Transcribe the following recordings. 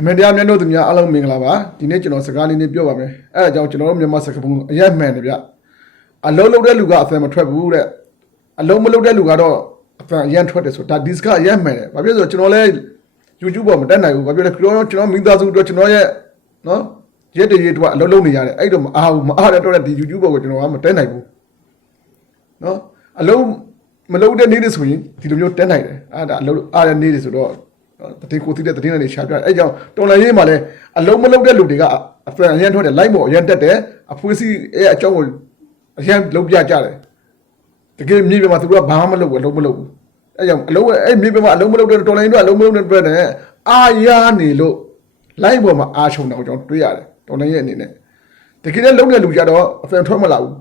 အမေတရားမျက်နှာသူများအားလုံးမင်္ဂလာပါဒီနေ့ကျွန်တော်စကားလေးနဲ့ပြောပါမယ်အဲအကြောင်းကျွန်တော်တို့မြန်မာစကားပုံအရက်မှန်တယ်ဗျအလုံးလုံးတဲ့လူကအဖယ်မထွက်ဘူးတဲ့အလုံးမလုံးတဲ့လူကတော့အဖယ်အရန်ထွက်တယ်ဆိုဒါဒီစကားအရက်မှန်တယ်ဘာဖြစ်လို့ဆိုတော့ကျွန်တော်လည်း YouTube ပေါ်မတက်နိုင်ဘူးဘာဖြစ်လဲကျွန်တော်ကျွန်တော်မိသားစုတို့ကျွန်တော်ရဲ့နော်ရက်တည်းရက်တို့ကအလုံးလုံးနေရတယ်အဲ့တော့မအားဘူးမအားတဲ့တော့ဒီ YouTube ပေါ်ကိုကျွန်တော်ကမတက်နိုင်ဘူးနော်အလုံးမလုံးတဲ့နေ့တွေဆိုရင်ဒီလိုမျိုးတက်နိုင်တယ်အဲ့ဒါအလုံးအားတဲ့နေ့တွေဆိုတော့ တတိကိုတိတဲ့တတိနဲ့ရှာပြအဲ့ကြောင့်တော်လိုင်းရေးမှာလည်းအလုံးမလုံးတဲ့လူတွေကအဖန်အရန်ထွက်တယ်လိုက်မော်အရန်တက်တယ်အဖွေးစီအဲ့အကြောင်းကိုအရန်လုံးပြကြတယ်တကယ်မြေပြင်မှာသူတို့ကဘာမှမလုပ်ဘူးအလုံးမလုပ်ဘူးအဲ့ကြောင့်အလုံးအဲ့မြေပြင်မှာအလုံးမလုပ်တဲ့တော်လိုင်းတို့အလုံးမလုပ်တဲ့အတွက်နဲ့အာရနေလို့လိုက်ပေါ်မှာအာချုံတော့ကျွန်တော်တွေ့ရတယ်တော်လိုင်းရဲ့အနေနဲ့တကယ်လည်းလုံးတဲ့လူကြတော့အဖန်ထွက်မလာဘူး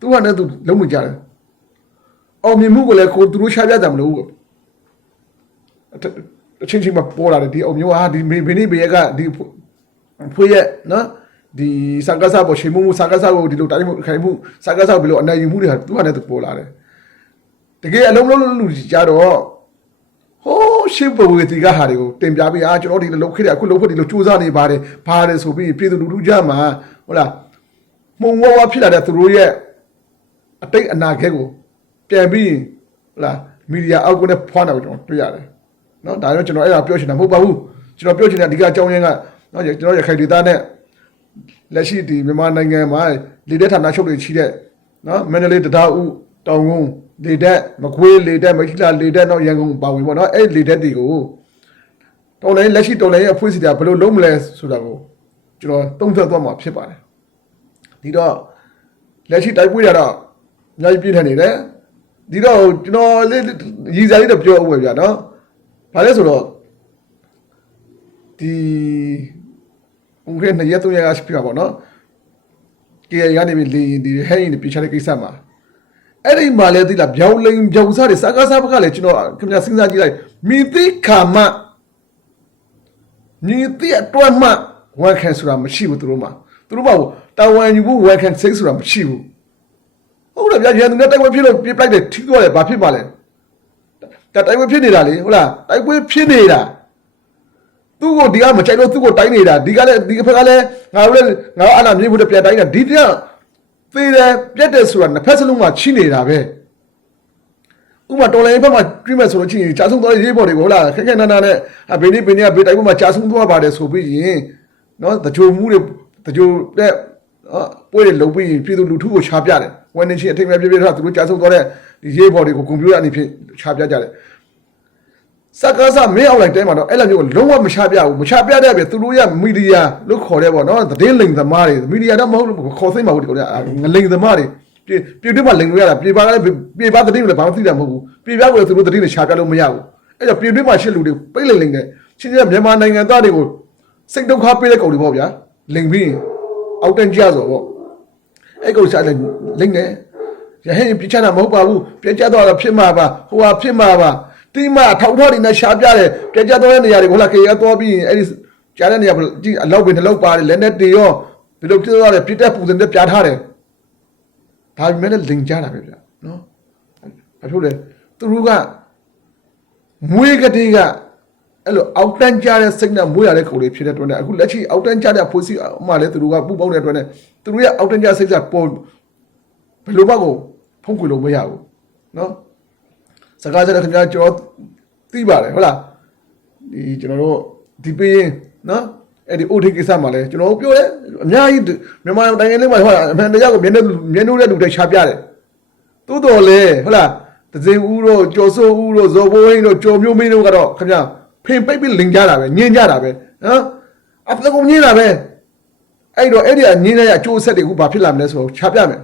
သူကလည်းသူလုံးမကြတယ်အောင်မြင်မှုကိုလည်းကိုသူတို့ရှာပြကြမလို့ဘူး အချင်းချင်းမပေါ်လာတယ်ဒီအမျိုးဟာဒီမင်းနေဘေးကဒီဖွေးရဲ့နော်ဒီစကားစားပေါ်ရှင်မှုစကားစားကိုဒီလိုတိုင်းမှုခိုင်မှုစကားစားဘယ်လိုအနိုင်ယူမှုတွေဟာသူကလည်းသူပေါ်လာတယ်တကယ်အလုံးလုံးလူကြတော့ဟိုးရှင်းပဝေတီကဟာတွေကိုတင်ပြပြီးအာကျွန်တော်ဒီလိုလုပ်ခဲ့တယ်အခုလုပ်ဖို့ဒီလိုစူးစမ်းနေပါတယ်ဘာလဲဆိုပြီးပြည်သူလူထုကြမှာဟုတ်လားမှုံဝဝဖြစ်လာတဲ့သူတို့ရဲ့အတိတ်အနာဂတ်ကိုပြန်ပြီးဟုတ်လားမီဒီယာအောက်ကနေဖွားနေတော့ကျွန်တော်တွေ့ရတယ် နော်ဒါတော့ကျွန်တော်အဲ့ဒါပြောချင်တာမဟုတ်ပါဘူးကျွန်တော်ပြောချင်တဲ့အဓိကအကြောင်းရင်းကနော်ကျွန်တော်ရခိုင်ဒေသနဲ့လက်ရှိဒီမြန်မာနိုင်ငံမှာလေတဲ့ဌာနချုပ်တွေချီတဲ့နော်မန္တလေးတဒါဦးတောင်ကုန်းလေတဲ့မကွေးလေတဲ့မခိလာလေတဲ့တော့ရန်ကုန်ပါဝင်ပေါ့နော်အဲ့လေတဲ့တွေကိုတော်လိုင်းလက်ရှိတော်လိုင်းရဲ့အဖွဲ့အစည်းတွေကဘယ်လိုလုပ်မလဲဆိုတာကိုကျွန်တော်သုံးသပ်သွားမှာဖြစ်ပါတယ်ဒီတော့လက်ရှိတိုက်ပွဲတွေကတော့အများကြီးပြင်းထန်နေတယ်ဒီတော့ကျွန်တော်လေးရည်စားလေးတော့ပြောအောင်ပဲဗျာနော် ဘာလဲဆိုတော့ဒီဥက္ကဋ္ဌနှစ်ရက်သုံးရက်ကပြပါပေါ့နော်ကေရရနေပြီလေဒီဟဲရင်ပြချတဲ့ကိစ္စမှာအဲ့ဒီမှာလဲသိလားဗျောင်းလိန်ဗျောင်းစားတွေစကားစားဘက်ကလည်းကျွန်တော်ခင်ဗျာစဉ်းစားကြည့်လိုက်မိသိခါမမိသိအတွက်မှဝန်ခံဆိုတာမရှိဘူးသူတို့မှာသူတို့မှာတာဝန်ယူဖို့ဝန်ခံစိတ်ဆိုတာမရှိဘူးဟုတ်တယ်ဗျာရန်သူနဲ့တိုက်ပွဲဖြစ်လို့ပြပလိုက်တယ်ထိတော့တယ်ဘာဖြစ်ပါလဲ ဒါတိုက်ပွဲဖြစ်နေတာလေဟုတ်လားတိုက်ပွဲဖြစ်နေတာသူ့ကိုဒီကမကြိုက်လို့သူ့ကိုတိုင်းနေတာဒီကလည်းဒီဖက်ကလည်းငါတို့လည်းငါတို့အနာမြင်ဖို့ပြန်တိုင်းတာဒီတည်းသေးတယ်ပြက်တယ်ဆိုတာနှစ်ဖက်စလုံးမှာချိနေတာပဲဥမာတော်လိုင်းဘက်မှာတွိမဲ့ဆိုလို့ချင်းကြာဆုံးသွားရေးပေါ်တွေကိုဟုတ်လားခက်ခက်နာနာနဲ့ဘယ်နည်းဘယ်နည်းကဘယ်တိုက်ပွဲမှာကြာဆုံးသွားပါတယ်ဆိုပြီးရင်နော်တကြိုမှုတွေတကြိုတဲ့ပွဲတွေလုံပြီးပြည်သူလူထုကိုခြားပြတယ်ဝန်နေချင်းအထိတ်မဲ့ပြပြထားသူတို့ကြာဆုံးသွားတဲ့ဒီ ရေးပေါ်တွေကိုကွန်ပျူတာအနေဖြင့်ခြားပြကြတယ်စကားစမင်းအောင်လိုက်တဲမှာတော့အဲ့လိုမျိုးလုံးဝမချပြဘူးမချပြတဲ့ပြသူတို့ရမီဒီယာလို့ခေါ်တယ်ပေါ့နော်သတင်းလိန်သမားတွေမီဒီယာတော့မဟုတ်ဘူးခေါ်သိမ့်မှာဘူးဒီကောင်ကငလိန်သမားတွေပြေပြေတွင်းမှာလိန်လို့ရတာပြေပါကလည်းပြေပါသတင်းလည်းဘာမှသိတာမဟုတ်ဘူးပြေပြကိုလည်းသူတို့သတင်းတွေချပြလို့မရဘူးအဲ့တော့ပြေတွင်းမှာရှစ်လူတွေပိတ်လိန်လိန်တယ်ချင်းချင်းမြန်မာနိုင်ငံသားတွေကိုစိတ်ဒုက္ခပေးတဲ့ကောင်တွေပေါ့ဗျာလိန်ပြီးအောက်တန်းကြဆိုပေါ့အဲ့ကောင်စားလိန်လိန်တယ် ရဟန်းပြချတာမဟုတ်ပါဘူးပြချတော့ဖြစ်မှာပါဟိုဟာဖြစ်မှာပါတိမထောက်ထောက်နေနဲ့ရှာပြတယ်ပြကြတော့တဲ့နေရာတွေဟိုလာကေရတော့ပြီးအဲ့ဒီကြားတဲ့နေရာကြည့်အလောက်ပင်တစ်လောက်ပါတယ်လက်နဲ့တေရောဒီလိုပြသွားတယ်ပြတက်ပူစင်နဲ့ပြထားတယ်ဒါပေမဲ့လည်းလင်ကြတာပဲဗျနော်ဘာဖြစ်လဲသူတို့ကမွေးကတိကအဲ့လိုအောက်တန်းကြတဲ့စိတ်နဲ့မွေးရတဲ့ကောင်တွေဖြစ်တဲ့အတွက်နဲ့အခုလက်ရှိအောက်တန်းကြတဲ့ဖွစီအမှလည်းသူတို့ကပူပေါင်းတဲ့အတွက်နဲ့သူတို့ရဲ့အောက်တန်းကြစိတ်ကပေါ်ဘယ်လိုမှကို ဖုံးကွယ်လို့မရဘူးနော်စကားစကားခင်ဗျာကျွန်တော်သိပါတယ်ဟုတ်လားဒီကျွန်တော်တို့ဒီပေးရင်နော်အဲ့ဒီအိုထိကိစ္စမှာလဲကျွန်တော်ပြောတယ်အများကြီးမြန်မာနိုင်ငံလေးမှာဟုတ်လားအမှန်တရားကိုမျက်နှာမျက်နှာတဲ့လူတွေရှားပြတယ်သို့တော်လဲဟုတ်လားတစင်ဦးတို့ကျော်စိုးဦးတို့ဇော်ဘိုးဟင်းတို့ကျော်မျိုးမင်းတို့ကတော့ခင်ဗျာဖင်ပိတ်ပြီးလင်ကြတာပဲညင်းကြတာပဲနော်အပလကုံညင်းတာပဲအဲ့တော့အဲ့ဒီကညင်းတဲ့အကျိုးဆက်တွေအခုဘာဖြစ်လာမလဲဆိုတော့ရှားပြမယ်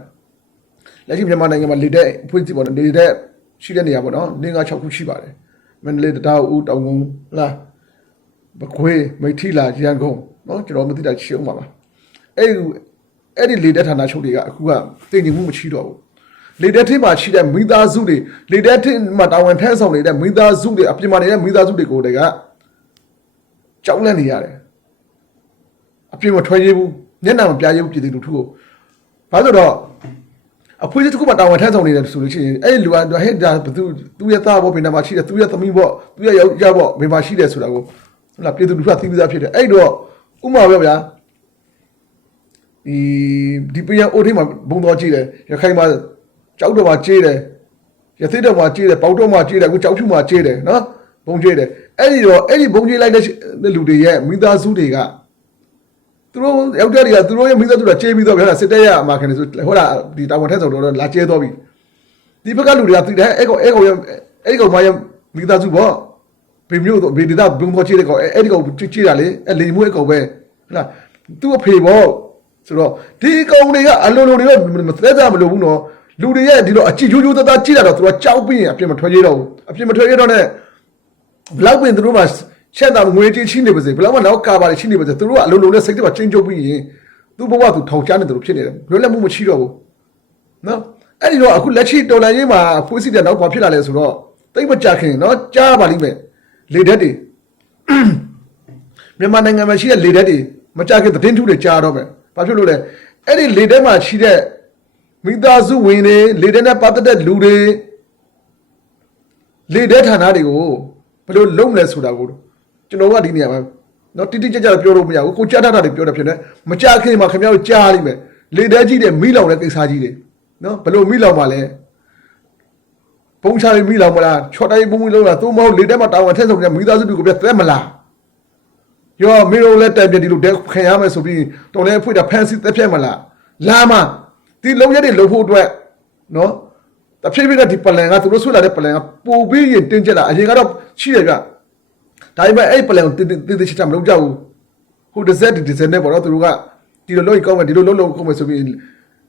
လက်ရှိမြန်မာနိုင်ငံမှာလေတဲ့ဖွင့်စီပေါ့နော်လေတဲ့ရှိတဲ့နေရာပေါ့နော်နေငါ6ခုရှိပါတယ်မန္တလေးတတောက်ဦးတောင်ကုန်းလားဘခွေးမိထီလာရန်ကုန်နော်ကျွန်တော်မသိတာရှင်းအောင်ပါပါအဲ့ဒီအဲ့ဒီလေတဲ့ဌာနချုပ်တွေကအခုကတင်နေမှုမရှိတော့ဘူးလေတဲ့ထင်းမှာရှိတဲ့မိသားစုတွေလေတဲ့ထင်းမှာတာဝန်ထမ်းဆောင်နေတဲ့မိသားစုတွေအပြင်မှာနေတဲ့မိသားစုတွေကိုတည်းကကြောက်လန့်နေရတယ်အပြင်မထွက်ရဘူးမျက်နှာမပြရဘူးပြည်သူလူထုကိုဘာလို့လဲဆိုတော့ အဖွေးတစ်ခုမှတာဝန်ထမ်းဆောင်နေတယ်ဆိုလို့ရှိရင်အဲ့ဒီလူကဟဲ့ဒါဘသူသူ့ရဲ့သားဘောဘယ်နာမှာရှိတယ်သူ့ရဲ့သမီးဘောသူ့ရဲ့ယောက်ျားဘောဘယ်မှာရှိတယ်ဆိုတာကိုဟုတ်လားပြည်သူလူထုကသိပြီးသားဖြစ်တယ်အဲ့တော့ဥမာပဲဗျာဒီဒီပညာအိုထိပ်မှာဘုံတော်ကြည့်တယ်ရခိုင်မှာကြောက်တော်မှာကြေးတယ်ရသေးတော်မှာကြေးတယ်ပေါက်တော်မှာကြေးတယ်အခုကြောက်ဖြူမှာကြေးတယ်နော်ဘုံကြေးတယ်အဲ့ဒီတော့အဲ့ဒီဘုံကြေးလိုက်တဲ့လူတွေရဲ့မိသားစုတွေက သူတို့ယောက်ျားတွေကသူတို့ရဲ့မိသားစုတွေကကြေးပြီးတော့ဗျာစစ်တပ်ရအမှာခံနေဆိုဟောတာဒီတာဝန်ထက်ဆောင်တော့လာကြေးတော့ပြီဒီဘက်ကလူတွေကသိတယ်အဲ့ကောင်အဲ့ကောင်ရဲ့အဲ့ကောင်မရဲ့မိသားစုပေါ့ဘေမျိုးတော့ဘေဒီတာဘုံပေါ်ချေတဲ့ကောင်အဲ့ဒီကောင်ကြည့်ကြည့်တာလေအဲ့လေမွေးကောင်ပဲဟုတ်လားသူ့အဖေပေါ့ဆိုတော့ဒီကောင်တွေကအလုံးလုံးတွေကမသက်သာမလို့ဘူးနော်လူတွေရဲ့ဒီလိုအချီချိုးချိုးသားသားကြည့်တာတော့သူကကြောက်ပြီးရင်အပြစ်မထွက်ရတော့ဘူးအပြစ်မထွက်ရတော့ ਨੇ ဘလောက်ပင်သူတို့မှာ ချက်တာငွေချင်းချင်းနေပါစေဘလောက်မှနောက်ကာပါလေးချင်းနေပါစေသူတို့ကအလုံးလုံးနဲ့စိတ်တွေမှာချင်းချုပ်ပြီးရင်သူ့ဘဝသူထောင်ချနေတယ်လို့ဖြစ်နေတယ်လွယ်လက်မှုမရှိတော့ဘူးနော်အဲ့ဒီတော့အခုလက်ရှိတော်လိုင်းရေးမှာဖွေးစီတဲ့နောက်ဘာဖြစ်လာလဲဆိုတော့တိတ်မကြခင်နော်ကြားပါလိမ့်မယ်လေဓာတ်တွေမြန်မာနိုင်ငံမှာရှိတဲ့လေဓာတ်တွေမကြခင်သတင်းထုတွေကြားတော့မယ်ဘာဖြစ်လို့လဲအဲ့ဒီလေဓာတ်မှာရှိတဲ့မိသားစုဝင်တွေလေဓာတ်နဲ့ပတ်သက်တဲ့လူတွေလေဓာတ်ဌာနတွေကိုဘယ်လိုလုပ်မလဲဆိုတာကို ကျွန်တော်ကဒီနေရာမှာနော်တိတိကျကျပြောလို့မရဘူးကိုကြားထားတာတွေပြောတယ်ဖြစ်နေမကြခင်မှာခင်ဗျားတို့ကြားလိမ့်မယ်လေဓာတ်ကြီးတွေမိလောင်တဲ့ကိစ္စကြီးတွေနော်ဘယ်လိုမိလောင်ပါလဲဘုံချရီမိလောင်မလားချော်တိုင်းဘုံမီလုံးလားသို့မဟုတ်လေထဲမှာတာဝန်ထက်ဆုံးတဲ့မိသားစုတွေကိုပြတ်သက်မလားရောမီရိုလက်တက်ပြဒီလိုတက်ခံရမယ်ဆိုပြီးတော်လည်းဖွင့်တာဖန်စီတက်ပြတ်မလားလာမဒီလုံးရက်တွေလုံဖို့အတွက်နော်တဖြည်းဖြည်းနဲ့ဒီပလန်ကသူတို့ဆွလာတဲ့ပလန်ကပိုပြီးရင်တင်းကျပ်လာအရင်ကတော့ရှိတယ်ဗျ ဒါပေမဲ့အဲ့ပလန်ကိုတင်းတင်းတင်းချစ်ချမလုပ်ကြဘူးဟိုတစ်စက်ဒီတစ်စက်နဲ့ပေါ့နော်သူတို့ကဒီလိုလုံးရင်ကောင်းမယ်ဒီလိုလုံးလုံးကောင်းမယ်ဆိုပြီး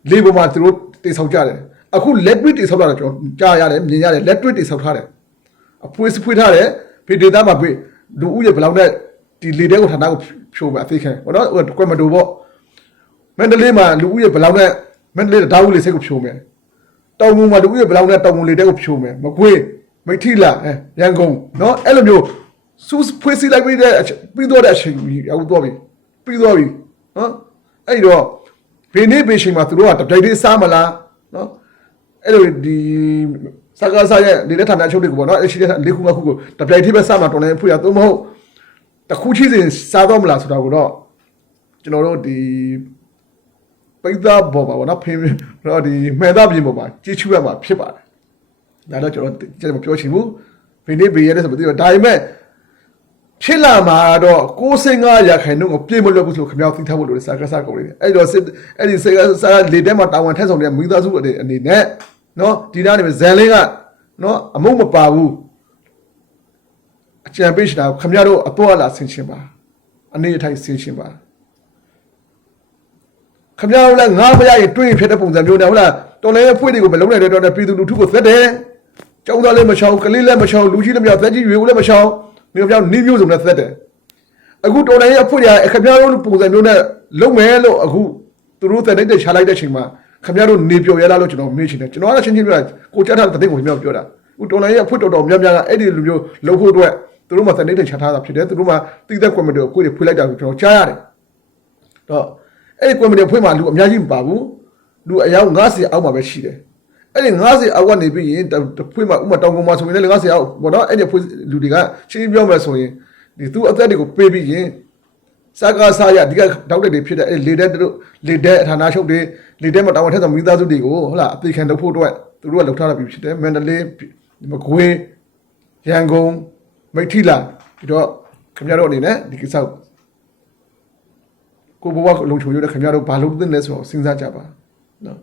လေးပေါ်မှာသူတို့တိတ်ဆောက်ကြတယ်အခုလက်တွေ့တိတ်ဆောက်တာကျွန်တော်ကြားရတယ်မြင်ရတယ်လက်တွေ့တိတ်ဆောက်ထားတယ်အဖွေးစဖွေးထားတယ်ဗီဒီတာမှာပြလူဦးရေဘယ်လောက်နဲ့ဒီလေတဲ့ကိုဌာနကိုဖြိုးမယ်အသိခံပေါ့နော်ကွယ်မတူပေါ့မန္တလေးမှာလူဦးရေဘယ်လောက်နဲ့မန္တလေးတာဝူလေးစိတ်ကိုဖြိုးမယ်တောင်ငူမှာလူဦးရေဘယ်လောက်နဲ့တောင်ငူလေတဲ့ကိုဖြိုးမယ်မကွေးမိထီလာအဲရန်ကုန်နော်အဲ့လိုမျိုး စူးဖွေးစီလိုက်ပြီးတဲ့ပြီးတော့တဲ့အချိန်ကြီးရောက်တော့ပြီပြီးတော့ပြီနော်အဲ့တော့ဘယ်နေ့ဘယ်ချိန်မှာသူတို့ကတပြိုင်တည်းစားမလားနော်အဲ့လိုဒီစကားစားရဲ့ဒီလက်ထံအချုပ်တွေကိုပေါ့နော်အဲ့ရှိတဲ့လေးခုမှခုကိုတပြိုင်တည်းပဲစားမှာတော်နေဖွေရသို့မဟုတ်တစ်ခုချင်းစဉ်စားတော့မလားဆိုတာကိုတော့ကျွန်တော်တို့ဒီပိဿဘောပါပေါ့နော်ဖင်းတော့ဒီမှန်သားပြင်ပေါ်မှာကြည့်ချူရမှာဖြစ်ပါတယ်ဒါတော့ကျွန်တော်ကျွန်တော်မပြောချင်ဘူးဘယ်နေ့ဘယ်ရက်လဲဆိုမသိတော့ဒါပေမဲ့ ဖြစ်လာမှာတော့65ရာခိုင်နှုန်းကိုပြေမလွတ်ဘူးဆိုခင်ဗျားသိထားဖို့လိုတယ်စာကစားကုန်လေးအဲ့တော့စစ်အဲ့ဒီစေကစားလေထဲမှာတာဝန်ထက်ဆောင်တဲ့မိသားစုအနေအနေနဲ့နော်ဒီနားနေဇန်လင်းကနော်အမုတ်မပါဘူးအကြံပေးချင်တာခင်ဗျားတို့အတော့အလာဆင်ရှင်ပါအနေအထိုင်ဆင်ရှင်ပါခင်ဗျားတို့လည်းငါမရရင်တွေးဖြစ်တဲ့ပုံစံမျိုးနဲ့ဟုတ်လားတော်လည်းဖွေးတွေကိုမလုံးနိုင်တဲ့တော့ပြည်သူလူထုကိုသက်တယ်ကျောင်းသားလည်းမရှောင်ကလေးလည်းမရှောင်လူကြီးလည်းမရှောင်သက်ကြီးရွယ်ဦးလည်းမရှောင် မျိုးပြောင်းနှီးမျိုးစုံနဲ့သက်တယ်အခုတော်လည်းအဖွေးရခင်ဗျားတို့ပုံစံမျိုးနဲ့လုံးမယ်လို့အခုသူတို့သက်တဲ့ချလိုက်တဲ့ချိန်မှာခင်ဗျားတို့နေပြော်ရလားလို့ကျွန်တော်မေးချင်တယ်ကျွန်တော်ကချင်းချင်းပြောကိုကြားထားတဲ့တဲ့ကိုကျွန်တော်ပြောတာအခုတော်လည်းအဖွေးတော်တော်များများကအဲ့ဒီလူမျိုးလှုပ်ဖို့အတွက်သူတို့မှသက်တဲ့ချထားတာဖြစ်တယ်သူတို့မှတိသက်ကွန်မတီကိုကိုယ်တွေဖွေးလိုက်တာကိုကျွန်တော်ကြားရတယ်တော့အဲ့ဒီကွန်မတီဖွေးမှလူအများကြီးမပါဘူးလူအယောက်90အောက်မှာပဲရှိတယ် အဲ့ဒီ90အောက်ကနေပြီးရင်ဖွေးမှဥမာတောင်ကုန်မှာဆိုရင်လည်း90အောက်ပေါ့နော်အဲ့ဒီဖွေးလူတွေကချင်းပြောမယ်ဆိုရင်ဒီသူ့အသက်တွေကိုပေးပြီးရင်စကားစားရဒီကဒေါက်တာတွေဖြစ်တဲ့အဲ့လေတဲ့တို့လေတဲ့ဌာနချုပ်တွေလေတဲ့မှာတောင်းထက်ဆောင်မိသားစုတွေကိုဟုတ်လားအသေးခံလုပ်ဖို့အတွက်သူတို့ကလုပ်ထားတာပြီဖြစ်တယ်မန္တလေးမကွေးရန်ကုန်မိထီလာဒီတော့ခင်ဗျားတို့အနေနဲ့ဒီကိစ္စကိုဘဝလုံချုံရတဲ့ခင်ဗျားတို့ဘာလုပ်သင့်လဲဆိုတော့စဉ်းစားကြပါနော်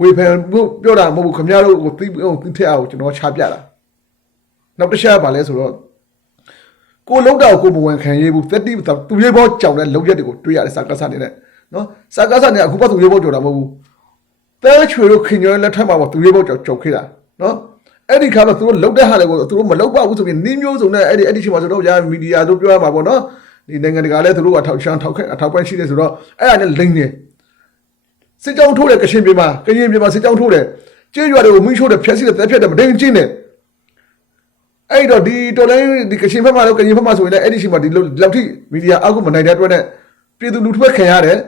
ဝေဖန်ဖို့ပြောတာမဟုတ်ဘူးခင်ဗျားတို့ကိုသိအောင်သိထက်အောင်ကျွန်တော်ချပြတာနောက်တစ်ချက်ပါလဲဆိုတော့ကိုလုံးတောက်ကိုမဝန်ခံရေးဘူးသက်တိသူရေးဘောကြောင်တဲ့လုံရက်တွေကိုတွေးရတယ်စာကစားနေတဲ့နော်စာကစားနေအခုပတ်သူရေးဘောကြော်တာမဟုတ်ဘူးတဲချွေတို့ခင်ရွယ်လက်ထက်မှာပေါ့သူရေးဘောကြော်ကြော်ခဲ့တာနော်အဲ့ဒီခါတော့သူတို့လုံတဲ့ဟာလည်းကိုသူတို့မလုံပါဘူးဆိုပြီးနင်းမျိုးစုံနဲ့အဲ့ဒီအဲ့ဒီချိန်မှာဆိုတော့ရာမီဒီယာတို့ပြောရမှာပေါ့နော်ဒီနိုင်ငံတကာလည်းသူတို့ကထောက်ချမ်းထောက်ခဲ့အထောက်ပံ့ရှိနေဆိုတော့အဲ့ဒါနဲ့လိမ့်နေ စစ်ကြောင်းထိုးတယ်ကရှင်ပြည်မှာကရင်ပြည်မှာစစ်ကြောင်းထိုးတယ်ကျေးရွာတွေကိုမိရှို့တယ်ဖျက်ဆီးတယ်တပ်ဖြတ်တယ်မတိန်ချင်းတယ်အဲ့တော့ဒီတော်လိုင်းဒီကရှင်ဘက်မှာတော့ကရင်ဘက်မှာဆိုရင်လည်းအဲ့ဒီချိန်မှာဒီလောက်ထိမီဒီယာအောက်ကိုမနိုင်တဲ့အတွက်နဲ့ပြည်သူလူထုပဲခံရတယ်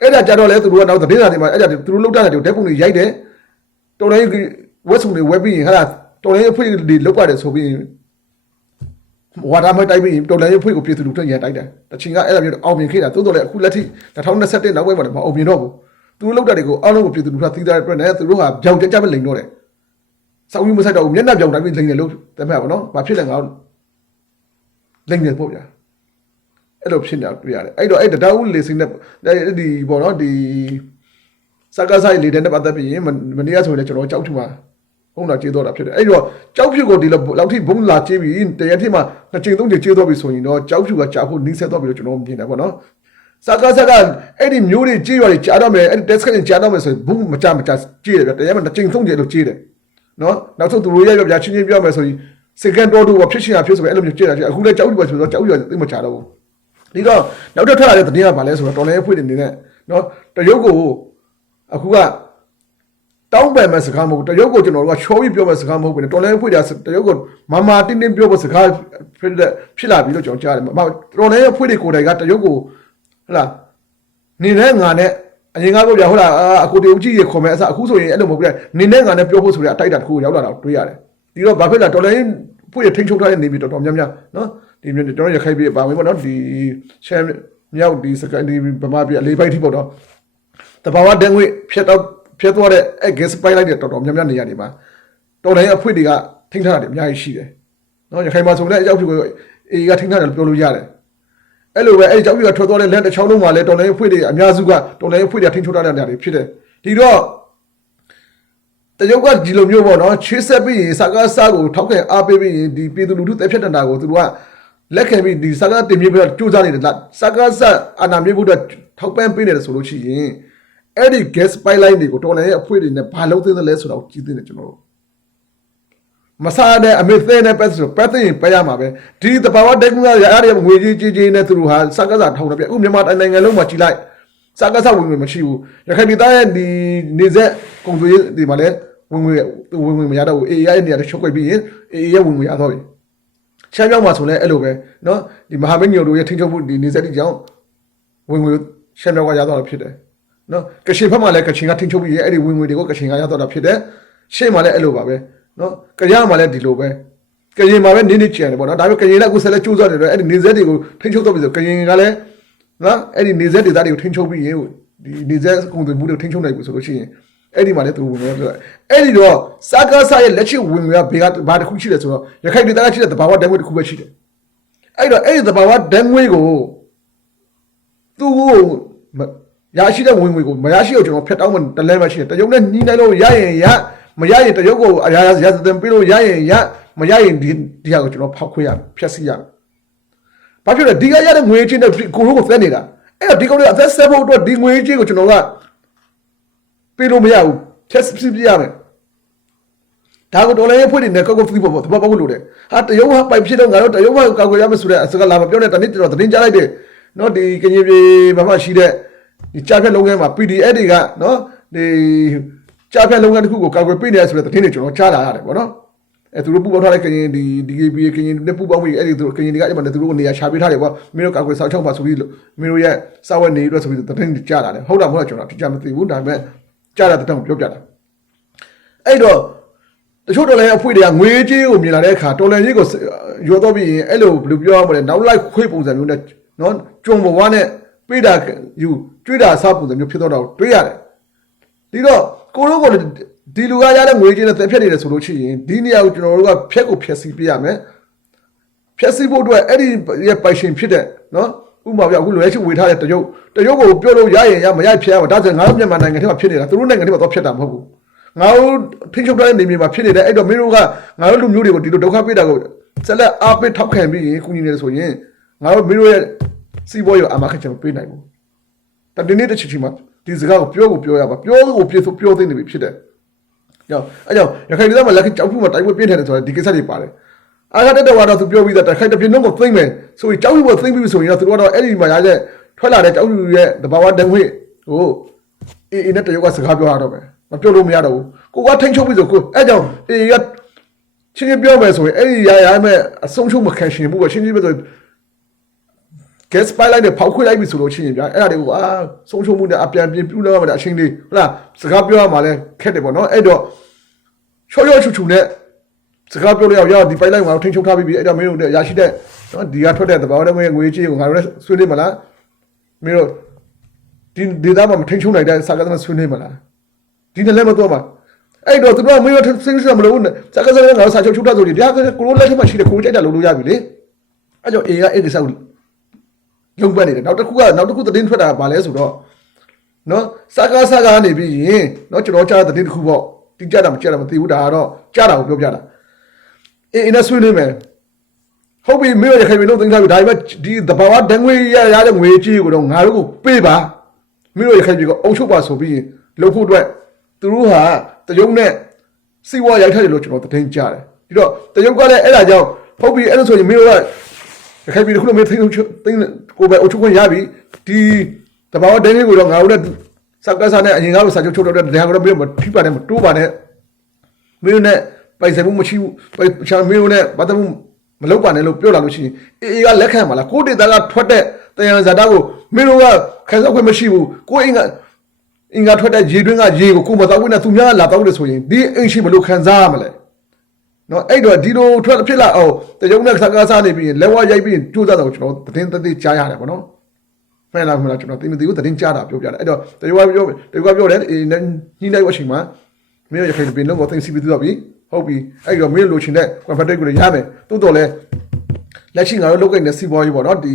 အဲ့ဒါကြတော့လေသူတို့ကနောက်သတင်းစာတွေမှာအဲ့ဒါသူတို့လောက်တာတွေဓာတ်ပုံတွေရိုက်တယ်တော်လိုင်းဝက်ဆုံတွေဝက်ပြီးရင်ဟာတော်လိုင်းအဖွင့်တွေလောက်ပါတယ်ဆိုပြီးဝါဒမဲ့တိုက်ပြီးရင်တော်လည်းရေးဖွေကိုပြည်သူလူထုရန်တိုက်တယ်တချင်ကအဲ့လိုမျိုးအောင်မြင်ခဲ့တာတိုးတော်လည်းအခုလက်ထိ2021နောက်ပိုင်းမှာလည်းမအောင်မြင်တော့ဘူး သူတို့လောက်တာတွေကိုအားလုံးကိုပြည်သူလူထုသိတဲ့အတွက်နဲ့သူတို့ဟာကြောင်ကြကြပဲလိန်တော့တယ်စောင်းကြီးမဆိုင်တော့ဘူးမျက်နှာကြောင်တိုင်းပြီးလိန်တယ်လို့တမက်ပါနော်ဘာဖြစ်လဲငါတို့လိန်တယ်ပေါ့ဗျာအဲ့လိုဖြစ်နေတာတွေ့ရတယ်အဲ့တော့အဲ့တတားဦးလေစင်းတဲ့ဒီပေါ့နော်ဒီစကားဆိုင်လေတဲ့နဲ့ပတ်သက်ပြီးရင်မနေ့ကဆိုရင်ကျွန်တော်ကြောက်ထူမှာဘုံလာကျေးတော့တာဖြစ်တယ်အဲ့တော့ကြောက်ဖြူကိုဒီလောက်ထိဘုံလာကျေးပြီးတရက်ထိမှနှစ်ချိန်သုံးချိန်ကျေးတော့ပြီဆိုရင်တော့ကြောက်ဖြူကကြာဖို့နှီးဆက်တော့ပြီလို့ကျွန်တော်မြင်တယ်ပေါ့နော် စကားစကားအဲ့ဒီမျိုးတွေကြေးရွာတွေကြာတော့မယ်အဲ့ဒီ desk ကကြာတော့မယ်ဆိုရင်ဘုံမကြမကြကြေးတယ်ဗျတရက်မှနှစ်ချိန်သုံးချိန်လို့ကြေးတယ်နော်နောက်ဆုံးသူတို့ရရပြချင်းချင်းပြောမယ်ဆိုရင် second door တို့ဖြစ်ချင်တာဖြစ်ဆိုပဲအဲ့လိုမျိုးကြေးတာကြေးအခုလည်းကြောက်ဖြူပဲဆိုတော့ကြောက်ဖြူကသိမချတော့ဘူးဒီတော့နောက်တစ်ထပ်လာတဲ့သတင်းကဘာလဲဆိုတော့တော်လည်းဖွင့်နေနေတဲ့နော်တရုတ်ကိုအခုကတောင်းပန်မဲ့စကားမဟုတ်တရုတ်ကိုကျွန်တော်တို့ကချောပြီးပြောမဲ့စကားမဟုတ်ဘူးတော်လည်းဖွင့်တာတရုတ်ကိုမမတင်းတင်းပြောမဲ့စကားဖြစ်တဲ့ဖြစ်လာပြီလို့ကျွန်တော်ကြားတယ်မတော်လည်းဖွင့်တဲ့ကိုယ်တိုင်ကတရုတ်ကို ဟလာနေတဲ့ငါနဲ့အရင်ကပြောပြဟုတ်လားအကိုတေဦးကြီးရေခေါ်မယ်အစအခုဆိုရင်အဲ့လိုမဟုတ်ဘူးနေနဲ့ငါနဲ့ပြောဖို့ဆိုတဲ့အတိုက်တာတစ်ခုရောက်လာတာတွေ့ရတယ်ဒီတော့ဘာဖြစ်လဲတော်လည်းဖွင့်ရထိန်ချုပ်ထားတဲ့နေပြီတော်တော်များများနော်ဒီကျွန်တော်ရခိုင်ပြည်ပါဝင်ပေါ့နော်ဒီရှမ်းမြောက်ဒီစကန်ဒီဗမာပြည်အလေးပိုက်ထိပေါ့နော်တဘာဝတန်ငွေဖြတ်တော့ဖြတ်သွားတဲ့အဲ gas pipeline တွေတော်တော်များများနေရာတွေမှာတော်တိုင်းအဖွင့်တွေကထိန်းထားတာတွေအများကြီးရှိတယ်နော်ရခိုင်မှာဆိုလည်းအကြောက်ဖြူကိုအေးကထိန်းထားတယ်လို့ပြောလို့ရတယ် အဲ့လိုပဲအဲ့ကြောက်ဖြူကထွက်သွားတဲ့လမ်းတစ်ချောင်းလုံးမှာလည်းတော်တိုင်းအဖွင့်တွေအများစုကတော်တိုင်းအဖွင့်တွေထိန်းချုပ်ထားတဲ့နေရာတွေဖြစ်တယ်ဒီတော့တရုတ်ကဒီလိုမျိုးပေါ့နော်ချေးဆက်ပြီးရင်စကားစားကိုထောက်ခံအားပေးပြီးရင်ဒီပြည်သူလူထုတက်ဖြတ်တတာကိုသူတို့ကလက်ခံပြီးဒီစကားတင်ပြပြီးတော့ကြိုးစားနေတယ်လားစကားစားအာနာမြေဖို့အတွက်ထောက်ပံ့ပေးနေတယ်ဆိုလို့ရှိရင်အဲ့ဒီ gas pipeline တွေကိုတော်လည်းအဖွေးတွေနဲ့ဘာလုပ်သင့်တယ်လဲဆိုတာကိုကြည့်သင့်တယ်ကျွန်တော်တို့ မစားတဲ့အမေသေးနဲ့ပတ်ဆိုပတ်သိရင်ပြရမှာပဲဒီတဘာဝတက်ကူကရရငွေကြီးကြီးကြီးနဲ့သူတို့ဟာစကားစားထောင်တယ်ပြအခုမြန်မာနိုင်ငံလုံးမှာကြည်လိုက်စကားစားဝင်ဝင်မရှိဘူးရခိုင်ပြည်သားရဲ့ဒီနေဆက်ကုန်သွယ်ဒီမှာလဲဝင်ဝင်ဝင်ဝင်မရတော့ဘူးအေးရရဲ့နေရာတွေချုပ်ွက်ပြီးရင်အေးရဝင်ဝင်ရတော့ပြီချမ်းပြောင်းမှာဆိုလဲအဲ့လိုပဲเนาะဒီမဟာမင်းညိုတို့ရဲ့ထိန်းချုပ်မှုဒီနေဆက်တိကြောင့်ဝင်ဝင်ချမ်းပြောင်းကရတော့ဖြစ်တယ်နော်ကချင်ဘက်မှာလည်းကချင်ကထိန်းချုပ်ပြီးရဲ့အဲ့ဒီဝင်ငွေတွေကိုကချင်ကရတော့တာဖြစ်တယ်ရှေ့မှာလည်းအဲ့လိုပါပဲ နော်ကရမှာလည်းဒီလိုပဲကရင်မှာပဲနင်းနေချင်တယ်ပေါ့နော်ဒါပေမဲ့ကရင်လည်းအခုဆက်လက်စူးစမ်းနေတယ်အဲ့ဒီနေဆက်တွေကိုထိန်းချုပ်တော့ပြီဆိုကရင်ကလည်းနော်အဲ့ဒီနေဆက်ဒေသတွေကိုထိန်းချုပ်ပြီးရင်ဒီနေဆက်ကုန်သွယ်မှုတွေကိုထိန်းချုပ်နိုင်ပြီဆိုလို့ရှိရင်အဲ့ဒီမှာလည်းသူဝင်ငွေပြောအဲ့ဒီတော့စကားဆာရဲ့လက်ရှိဝင်ငွေကဘေကဘာတစ်ခုရှိတယ်ဆိုတော့ရခိုင်ဒေသကရှိတဲ့တဘာဝတန်ငွေတစ်ခုပဲရှိတယ်အဲ့တော့အဲ့ဒီတဘာဝတန်ငွေကိုသူ့ကိုရရှိတဲ့ဝင်ငွေကိုမရရှိတော့ကျွန်တော်ဖျက်တောင်းမှတလဲမှရှိတယ်တရုတ်နဲ့ညီးနိုင်လို့ရရင်ရ မရရင်တရုတ်ကိုအရာရာရာသင်ပြီးလို့ရရင်ရမရရင်ဒီဒီဟာကိုကျွန်တော်ဖောက်ခွေးရဖျက်ဆီးရဘာဖြစ်လဲဒီကရတဲ့ငွေချင်းနဲ့ကိုရိုးကိုသက်နေတာအဲ့တော့ဒီကောင်တွေအသက်ဆက်ဖို့အတွက်ဒီငွေချင်းကိုကျွန်တော်ကပေးလို့မရဘူးဖျက်ဆီးပြရမယ်ဒါကိုတော်လည်းဖွင့်နေကောက်ကောက်ဖီးပေါ်ပေါ်တပတ်ပေါက်လို့တယ်ဟာတရုတ်ဟာပိုင်ဖြစ်တော့ငါတို့တရုတ်ဟာကောက်ကောက်ရမယ်ဆိုတဲ့အစကလာမပြောနဲ့တနည်းတော်တင်းကြလိုက်တယ်နော်ဒီကရင်ပြည်ဘာမှရှိတဲ့ဒီကြားဖြတ်လုပ်ငန်းမှာ PDF တွေကနော်ဒီ ကြားဖြတ်လုပ်ငန်းတစ်ခုကိုကာကွယ်ပေးနေရဆိုတဲ့သတင်းတွေကျွန်တော်ကြားလာရတယ်ပေါ့နော်အဲသူတို့ပူပေါင်းထားတဲ့ကရင်ဒီ DKB ကရင်နဲ့ပူပေါင်းပြီးအဲ့ဒီသူတို့ကရင်တွေကအဲ့မှာသူတို့ကနေရာရှာပေးထားတယ်ပေါ့မင်းတို့ကာကွယ်ဆောက်ချောက်ပါဆိုပြီးမင်းတို့ရဲ့စာဝတ်နေအတွက်ဆိုပြီးသတင်းတွေကြားလာတယ်ဟုတ်တာမဟုတ်လားကျွန်တော်အတိအကျမသိဘူးဒါပေမဲ့ကြားတာတောင်ပြောပြတာအဲ့တော့တချို့တော်လည်းအဖွေတွေကငွေကြေးကိုမြင်လာတဲ့အခါတော်လည်းကြီးကိုရောတော့ပြီးရင်အဲ့လိုဘယ်လိုပြောရမလဲနောက်လိုက်ခွေးပုံစံမျိုးနဲ့နော်ကြုံဘဝနဲ့ပြေးတာယူကျွေးတာစားပုံစံမျိုးဖြစ်တော့တာကိုတွေးရတယ်ဒီတော့ ကိုတို့ကဒီလူကရတဲ့ငွေကြေးနဲ့တက်ဖြတ်နေတယ်ဆိုလို့ရှိရင်ဒီနေရာကိုကျွန်တော်တို့ကဖြက်ကိုဖြက်စီးပြရမယ်ဖြက်စီးဖို့အတွက်အဲ့ဒီရဲ့ပိုင်ရှင်ဖြစ်တဲ့နော်ဥပမာပြအခုလွယ်ရှိဝေထားတဲ့တရုတ်တရုတ်ကိုပြောလို့ရရင်ရမရဖြက်ရမှာဒါဆိုငါတို့မြန်မာနိုင်ငံထဲမှာဖြစ်နေတာသူတို့နိုင်ငံထဲမှာတော့ဖြစ်တာမဟုတ်ဘူးငါတို့ထိချုပ်တဲ့နေမြေမှာဖြစ်နေတယ်အဲ့တော့မင်းတို့ကငါတို့လူမျိုးတွေကိုဒီလိုဒုက္ခပေးတာကိုဆက်လက်အားပေးထောက်ခံပြီးရင်ကုညီနေတယ်ဆိုရင်ငါတို့မင်းတို့ရဲ့စီးပွားရေးအမှားခက်ချင်ပေးနိုင်ဘူးတဒီနေ့တစ်ချိန်ချိန်မှာ ဒီစကားကိုပြောကိုပြောရပါပြောကိုပြေဆိုပြောသိနေပြီဖြစ်တယ်။ကြောင့်အဲကြောင့်ရခိုင်ဒေသမှာလက်ခကြောက်ဖူးမှာတိုက်ပွဲပြင်းထန်တယ်ဆိုတာဒီကိစ္စတွေပါတယ်။အားကတက်တော့တော့သူပြောပြီးသားတိုက်ခိုက်တစ်ပြင်းလုံးကိုသိမ့်မယ်ဆိုရင်ကြောက်ဖူးကိုသိမ့်ပြီးဆိုရင်တော့သူတို့ကတော့အဲ့ဒီမှာရတဲ့ထွက်လာတဲ့ကြောက်ဖူးရဲ့တဘာဝတန်ခွေဟိုအေးအေးနဲ့တရုတ်ကစကားပြောရတော့မယ်မပြောလို့မရတော့ဘူးကိုကထိန်ချုပ်ပြီးဆိုကိုအဲကြောင့်အေးကချင်းချင်းပြောမယ်ဆိုရင်အဲ့ဒီရရမဲ့အဆုံးရှုံးမခံရှင်ဘူးပဲရှင်းရှင်းပြောဆို gas pipeline နဲ့ဖောက်ခွေလိုက်ပြီဆိုလို့ရှိရင်ဗျာအဲ့ဒါတွေကိုအာဆုံးရှုံးမှုနဲ့အပြန်ပြင်ပြူလာမှတဲ့အချင်းလေးဟုတ်လားစကားပြောရမှာလဲခက်တယ်ပေါ့နော်အဲ့တော့ချောချောချူချူနဲ့စကားပြောလို့ရောက်ဒီပိုက်လိုက်ငါတို့ထိန်းချုပ်ထားပြီးပြီအဲ့တော့မင်းတို့ရရှိတဲ့နော်ဒီကထွက်တဲ့သဘာဝတဲ့ငွေကြီးကိုငါတို့လည်းဆွေးနွေးမလားမင်းတို့ဒီဒေတာမှာမထိန်းချုပ်နိုင်တဲ့စာကသမားဆွေးနွေးမလားဒီနဲ့လည်းမတော့ပါအဲ့တော့သူတို့ကမင်းတို့ဆင်းစမလို့နဲ့စာကသမားငါတို့စာချုပ်ချုပ်ထားဆိုဒီတရားကိုကိုလက်ထက်မှာရှိတဲ့ကိုကြိုက်တာလုပ်လို့ရပြီလေအဲ့ကြောင့်အေကအဲ့ဒီစာကို လုံပတ်နေတယ်နောက်တစ်ခုကနောက်တစ်ခုသတင်းထွက်တာကဘာလဲဆိုတော့နော်စာကားစာကားနေပြီးရင်နော်ကျွန်တော်ကြားတဲ့သတင်းတစ်ခုပေါ့တိကျတာမကျတာမသိဘူးဒါကတော့ကြားတာကိုပြောပြတာအေးအင်းနဲ့ဆွေးနွေးမယ်ဟုတ်ပြီမင်းတို့ရခိုင်ပြည်လုံးသိမ်းထားပြီဒါပေမဲ့ဒီတဘာဝဒဏ်ငွေရရတဲ့ငွေကြီးကိုတော့ငါတို့ကိုပေးပါမင်းတို့ရခိုင်ပြည်ကအုပ်ချုပ်ပါဆိုပြီးလုပ်ဖို့အတွက်သူတို့ဟာတရုံနဲ့စီဝါရိုက်ထားတယ်လို့ကျွန်တော်သတင်းကြားတယ်ဒီတော့တရုံကလည်းအဲ့ဒါကြောင့်ဟုတ်ပြီအဲ့ဒါဆိုရင်မင်းတို့က ရခိုင်ပြည်တစ်ခုလုံးမသိန်းချုပ်သိန်းကိုပဲအုပ်ချုပ်ခွင့်ရပြီဒီတဘာဝဒင်းလေးကိုတော့ငါတို့နဲ့စကားစားနဲ့အရင်ကလိုစာချုပ်ချုပ်တော့တဲ့တရားကတော့မင်းမထိပါနဲ့မတိုးပါနဲ့မင်းတို့နဲ့ပိုင်ဆိုင်မှုမရှိဘူးပိုင်ချာမင်းတို့နဲ့ဘာတမှုမလုပ်ပါနဲ့လို့ပြောလာလို့ရှိရင်အေအေကလက်ခံပါလားကိုတေတာကထွက်တဲ့တယံဇာတာကိုမင်းတို့ကခံစားခွင့်မရှိဘူးကိုအင်ကအင်္ဂါထွက်တဲ့ရေတွင်းကရေကိုကိုမတော်ဘူးနဲ့သူများလာတော့တယ်ဆိုရင်ဒီအင်ရှိဘလို့ခံစားရမလဲ နော်အဲ့တော့ဒီလိုထွက်ဖြစ်လာအောင်တရုံနဲ့စကားစားနေပြီးလက်ဝါရိုက်ပြီးကြိုးစားတော့ကျွန်တော်သတင်းသတင်းကြားရတယ်ပေါ့နော်မှန်လားမှန်လားကျွန်တော်သိမသိဘူးသတင်းကြားတာပြောပြတယ်အဲ့တော့တရုံကပြောတရုံကပြောတယ်အေးညှိနှိုင်းဝချိန်မှာမင်းရခိုင်ပြည်လုံးကိုသိသိပြီးတော့ပြီဟုတ်ပြီအဲ့တော့မင်းလိုချင်တဲ့ confederate ကိုရမယ်တိုးတော်လဲလက်ရှိငါတို့လုပ်ခဲ့တဲ့စီးပွားရေးပေါ့နော်ဒီ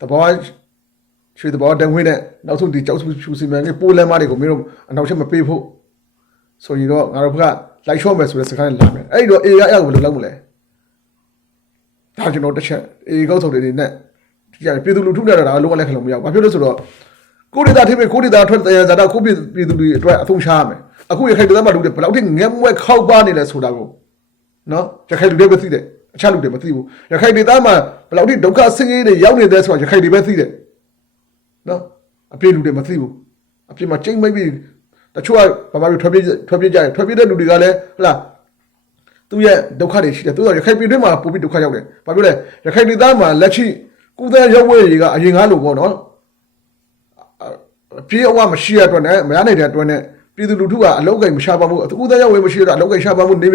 တဘောရွှေတဘောတန်ခွင်းနဲ့နောက်ဆုံးဒီကြောက်စုဖြူစီမံကိန်းပိုးလမ်းမတွေကိုမင်းတို့အနောက်ချက်မပေးဖို့ဆိုရင်တော့ငါတို့က လိုက်လျှော့မယ်ဆိုတဲ့စကားနဲ့လာမယ်အဲ့ဒီတော့အေရအရကိုဘယ်လိုလုပ်မလဲဒါကျွန်တော်တစ်ချက်အေကောက်ထုတ်တွေနဲ့ဒီကြပြည်သူလူထုနဲ့တော့ဒါလုံးဝလက်ခံလို့မရဘူးဘာဖြစ်လို့ဆိုတော့ကိုရီးယားထိပ်ပဲကိုရီးယားထွက်တဲ့ဇာတာကိုပြည်ပြည်သူတွေအတွက်အသုံးချရမယ်အခုရခိုင်ဒေသမှာလူတွေဘယ်လောက်ထိငဲမွဲခောက်ပါနေလဲဆိုတာကိုနော်ရခိုင်လူတွေပဲသိတယ်အခြားလူတွေမသိဘူးရခိုင်ဒေသမှာဘယ်လောက်ထိဒုက္ခဆင်းရဲတွေရောက်နေတယ်ဆိုတာရခိုင်တွေပဲသိတယ်နော်အပြည့်လူတွေမသိဘူးအပြည့်မှာချိန်မိတ်ပြီး တချို့ကဘာမှမထွက်ပြေးထွက်ပြေးကြတယ်ထွက်ပြေးတဲ့လူတွေကလည်းဟလာသူရဲ့ဒုက္ခတွေရှိတယ်သူကရခိုင်ပြည်တွင်းမှာပိုပြီးဒုက္ခရောက်တယ်ဘာဖြစ်လဲရခိုင်ဒေသမှာလက်ရှိကုသရောက်ဝဲတွေကအရင်ကားလို့ပေါ့နော်ပြေးအဝမရှိရတဲ့နဲ့မရနိုင်တဲ့အတွက်နဲ့ပြည်သူလူထုကအလောက်ကိမရှားပါဘူးကုသရောက်ဝဲမရှိတော့အလောက်ကိရှားပါဘူးနေ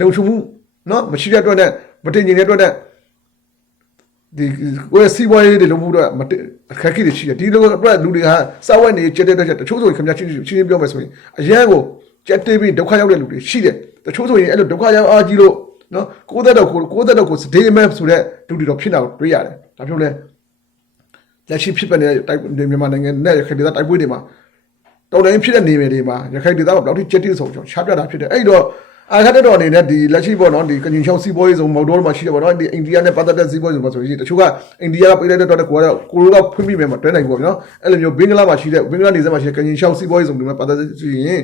လုံချုံမှုနော်မရှိတဲ့အတွက်နဲ့မတင်ကျင်တဲ့အတွက်နဲ့ ဒီကိုယ်စီးပွားရေးတွေလုံးမှုတော့အခက်အခဲတွေရှိတယ်ဒီလိုအတွက်လူတွေကစောက်ဝဲနေကြတဲ့တဲ့တချို့ဆိုရင်ခင်ဗျာချင်းချင်းချင်းပြောမယ်ဆိုရင်အရန်ကိုကြက်တေးပြီးဒုက္ခရောက်တဲ့လူတွေရှိတယ်တချို့ဆိုရင်အဲ့လိုဒုက္ခရောက်အားကြီးလို့နော်ကိုယ်သက်တော့ကိုကိုယ်သက်တော့ကိုစဒေးမဲဆိုတဲ့လူတွေတော့ဖြစ်တာကိုတွေ့ရတယ်ဒါပြောလဲလက်ရှိဖြစ်ပနေတဲ့တိုက်မြန်မာနိုင်ငံနဲ့ရခိုင်ဒေသတိုက်ပွဲတွေမှာတော်တိုင်းဖြစ်တဲ့နေမြေတွေမှာရခိုင်ဒေသမှာဘယ်လောက်ထိကြက်တိဆိုကျွန်တော်ရှားပြတာဖြစ်တယ်အဲ့တော့ အာခတ်တော်အနေနဲ့ဒီလက်ရှိပေါ့နော်ဒီကညင်ချောင်းစီးပွားရေးဆောင်မော်တော်မှာရှိတယ်ပေါ့နော်ဒီအိန္ဒိယနဲ့ပတ်သက်တဲ့စီးပွားရေးဆောင်မှာဆိုရင်တချို့ကအိန္ဒိယကပြည်လိုက်တဲ့တော့ကိုကတော့ကိုလိုကဖွင့်ပြီးမယ်မတွဲနိုင်ဘူးပေါ့နော်အဲ့လိုမျိုးဘင်္ဂလားမှာရှိတဲ့ဘင်္ဂလားနေဆက်မှာရှိတဲ့ကညင်ချောင်းစီးပွားရေးဆောင်တွေမှာပတ်သက်တဲ့ရင်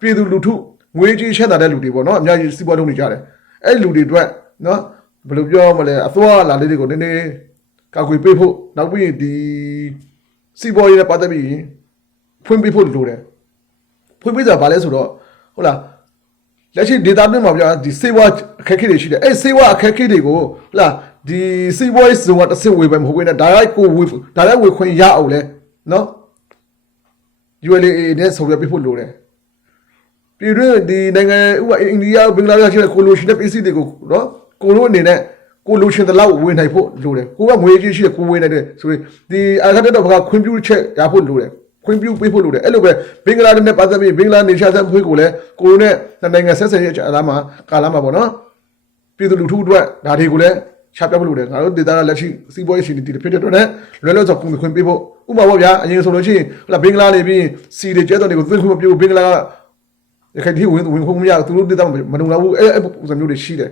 ပြည်သူလူထုငွေကြီးချက်တာတဲ့လူတွေပေါ့နော်အများကြီးစီးပွားလုပ်နေကြတယ်အဲ့လူတွေအတွက်နော်ဘယ်လိုပြောမလဲအသွားလာလေးတွေကိုနည်းနည်းကောက်ွေပေးဖို့နောက်ပြီးဒီစီးပွားရေးနဲ့ပတ်သက်ပြီးဖွင့်ပေးဖို့လိုတယ်ဖွင့်ပေးတာဘာလဲဆိုတော့ဟုတ်လား လက်ရှိ data တွင်းမှာပြဒီစေဝါအခက်အခဲတွေရှိတယ်အဲ့စေဝါအခက်အခဲတွေကိုဟလာဒီစေဝါရေးစုံကတစ်ဆင့်ဝေပဲမဟုတ်ဘဲနဲ့ဒါရိုက်ကိုဝေဒါရိုက်ဝေခွင့်ရအောင်လဲနော် ULA နဲ့ဆောင်ရွက်ပေးဖို့လိုတယ်ပြည်တွင်းဒီနိုင်ငံဥပအိန္ဒိယဘင်္ဂလားဒေ့ရှ်ရဲ့ကိုလိုရှင်တဲ့ပစ္စည်းတွေကိုနော်ကိုလိုအနေနဲ့ကိုလိုရှင်တလောက်ဝင်နိုင်ဖို့လိုတယ်ကိုကငွေကြီးရှိတယ်ကိုဝင်နိုင်တယ်ဆိုရင်ဒီအခက်အခဲတော့ဘာခွင့်ပြုချက်ရဖို့လိုတယ် ခွင့်ပြုပေးဖို့လိုတယ်အဲ့လိုပဲဘင်္ဂလားဒေ့ရှ်နဲ့ပတ်သက်ပြီးဘင်္ဂလားနေရှားဆက်ဖွေးကိုလည်းကိုနဲ့နိုင်ငံဆက်ဆံရေးအလားမှာကာလာမှာပေါ့နော်ပြည်သူလူထုအတွက်ဒါတွေကိုလည်းချပြဖို့လိုတယ်ငါတို့ဒေတာလက်ရှိစီးပွားရေးရှင်တီဖြစ်တဲ့အတွက်လည်းလွယ်လွယ်ဆိုကုန်ခွင့်ပေးဖို့ဥပမာပေါ့ဗျာအရင်ဆိုလို့ရှိရင်ဟလာဘင်္ဂလားနေပြီးစီတွေကျဲတော်တွေကိုသွင်းခွင့်မပြုဘင်္ဂလားကရခိုင်ပြည်ဝင်ဝင်ခွင့်မရသူတို့ဒေတာမလုံလောက်ဘူးအဲ့အဲ့ပုံစံမျိုးတွေရှိတယ်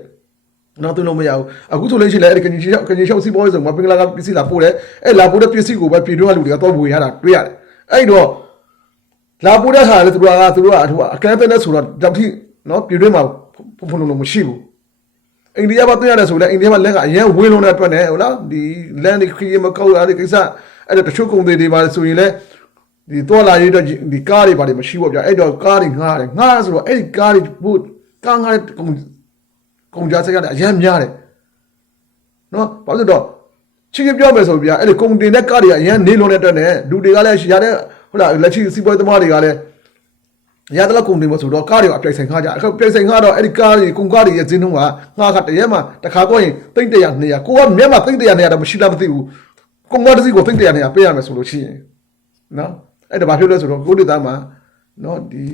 နောက်သွင်းလို့မရဘူးအခုဆိုလို့ရှိရင်လည်းအဲ့ကင်ကြီးကင်ကြီးရှောက်စီးပွားရေးဆိုမှာဘင်္ဂလားကပစ္စည်းလာပို့တယ်အဲ့လာပို့တဲ့ပစ္စည်းကိုပဲပြည်တွင်းကလူတွေကတော့ဝေရတာတွေ့ရတယ် အဲ့တော့လာပို့တဲ့ဟာလေသူတို့ကသူတို့ကအထူအကဲတဲ့နဲ့ဆိုတော့တောက်ထိနော်ပြည်တွင်းမှာဖုန်ဖုန်လုံးမရှိဘူးအိန္ဒိယမှာတွေ့ရတယ်ဆိုလဲအိန္ဒိယမှာလက်ကအရင်ဝင်းလုံးတဲ့အတွက်နဲ့ဟုတ်လားဒီလန်ဒီခရီးမကောက်ရတဲ့ကိစ္စအဲ့တော့တချို့ကုန်တွေတွေပါဆိုရင်လဲဒီတော့လာရတော့ဒီကားတွေပါတယ်မရှိဘူးဗျာအဲ့တော့ကားတွေငှားတယ်ငှားဆိုတော့အဲ့ဒီကားတွေဘုကားငှားတဲ့ကုန်ကုန်ကြစရတဲ့အရင်များတယ်နော်ဘာလို့တော့ ချစ်ချပြောမယ်ဆိုပြအဲ့ဒီကုန်တင်တဲ့ကားတွေကအရင်နေလုံးတဲ့အတွက်နဲ့လူတွေကလည်းရတဲ့ဟုတ်လားလက်ရှိစီးပွားရေးသမားတွေကလည်းရတဲ့လောက်ကုန်နေမဆိုတော့ကားတွေအပြိုင်ဆိုင်ခါကြအခုပြိုင်ဆိုင်ခါတော့အဲ့ဒီကားတွေကုန်ကားတွေရဲ့ဈေးနှုန်းကငါကတရက်မှတစ်ခါတော့ရင်သိန်း100 200ကိုကမျက်မှသိန်း100 200တော့မရှိလားမသိဘူးကုန်ကားတစ်စီးကိုသိန်း100 200ပေးရမယ်ဆိုလို့ရှိရင်နော်အဲ့ဒါဘာဖြစ်လဲဆိုတော့ကိုဒေသမှာနော်ဒီ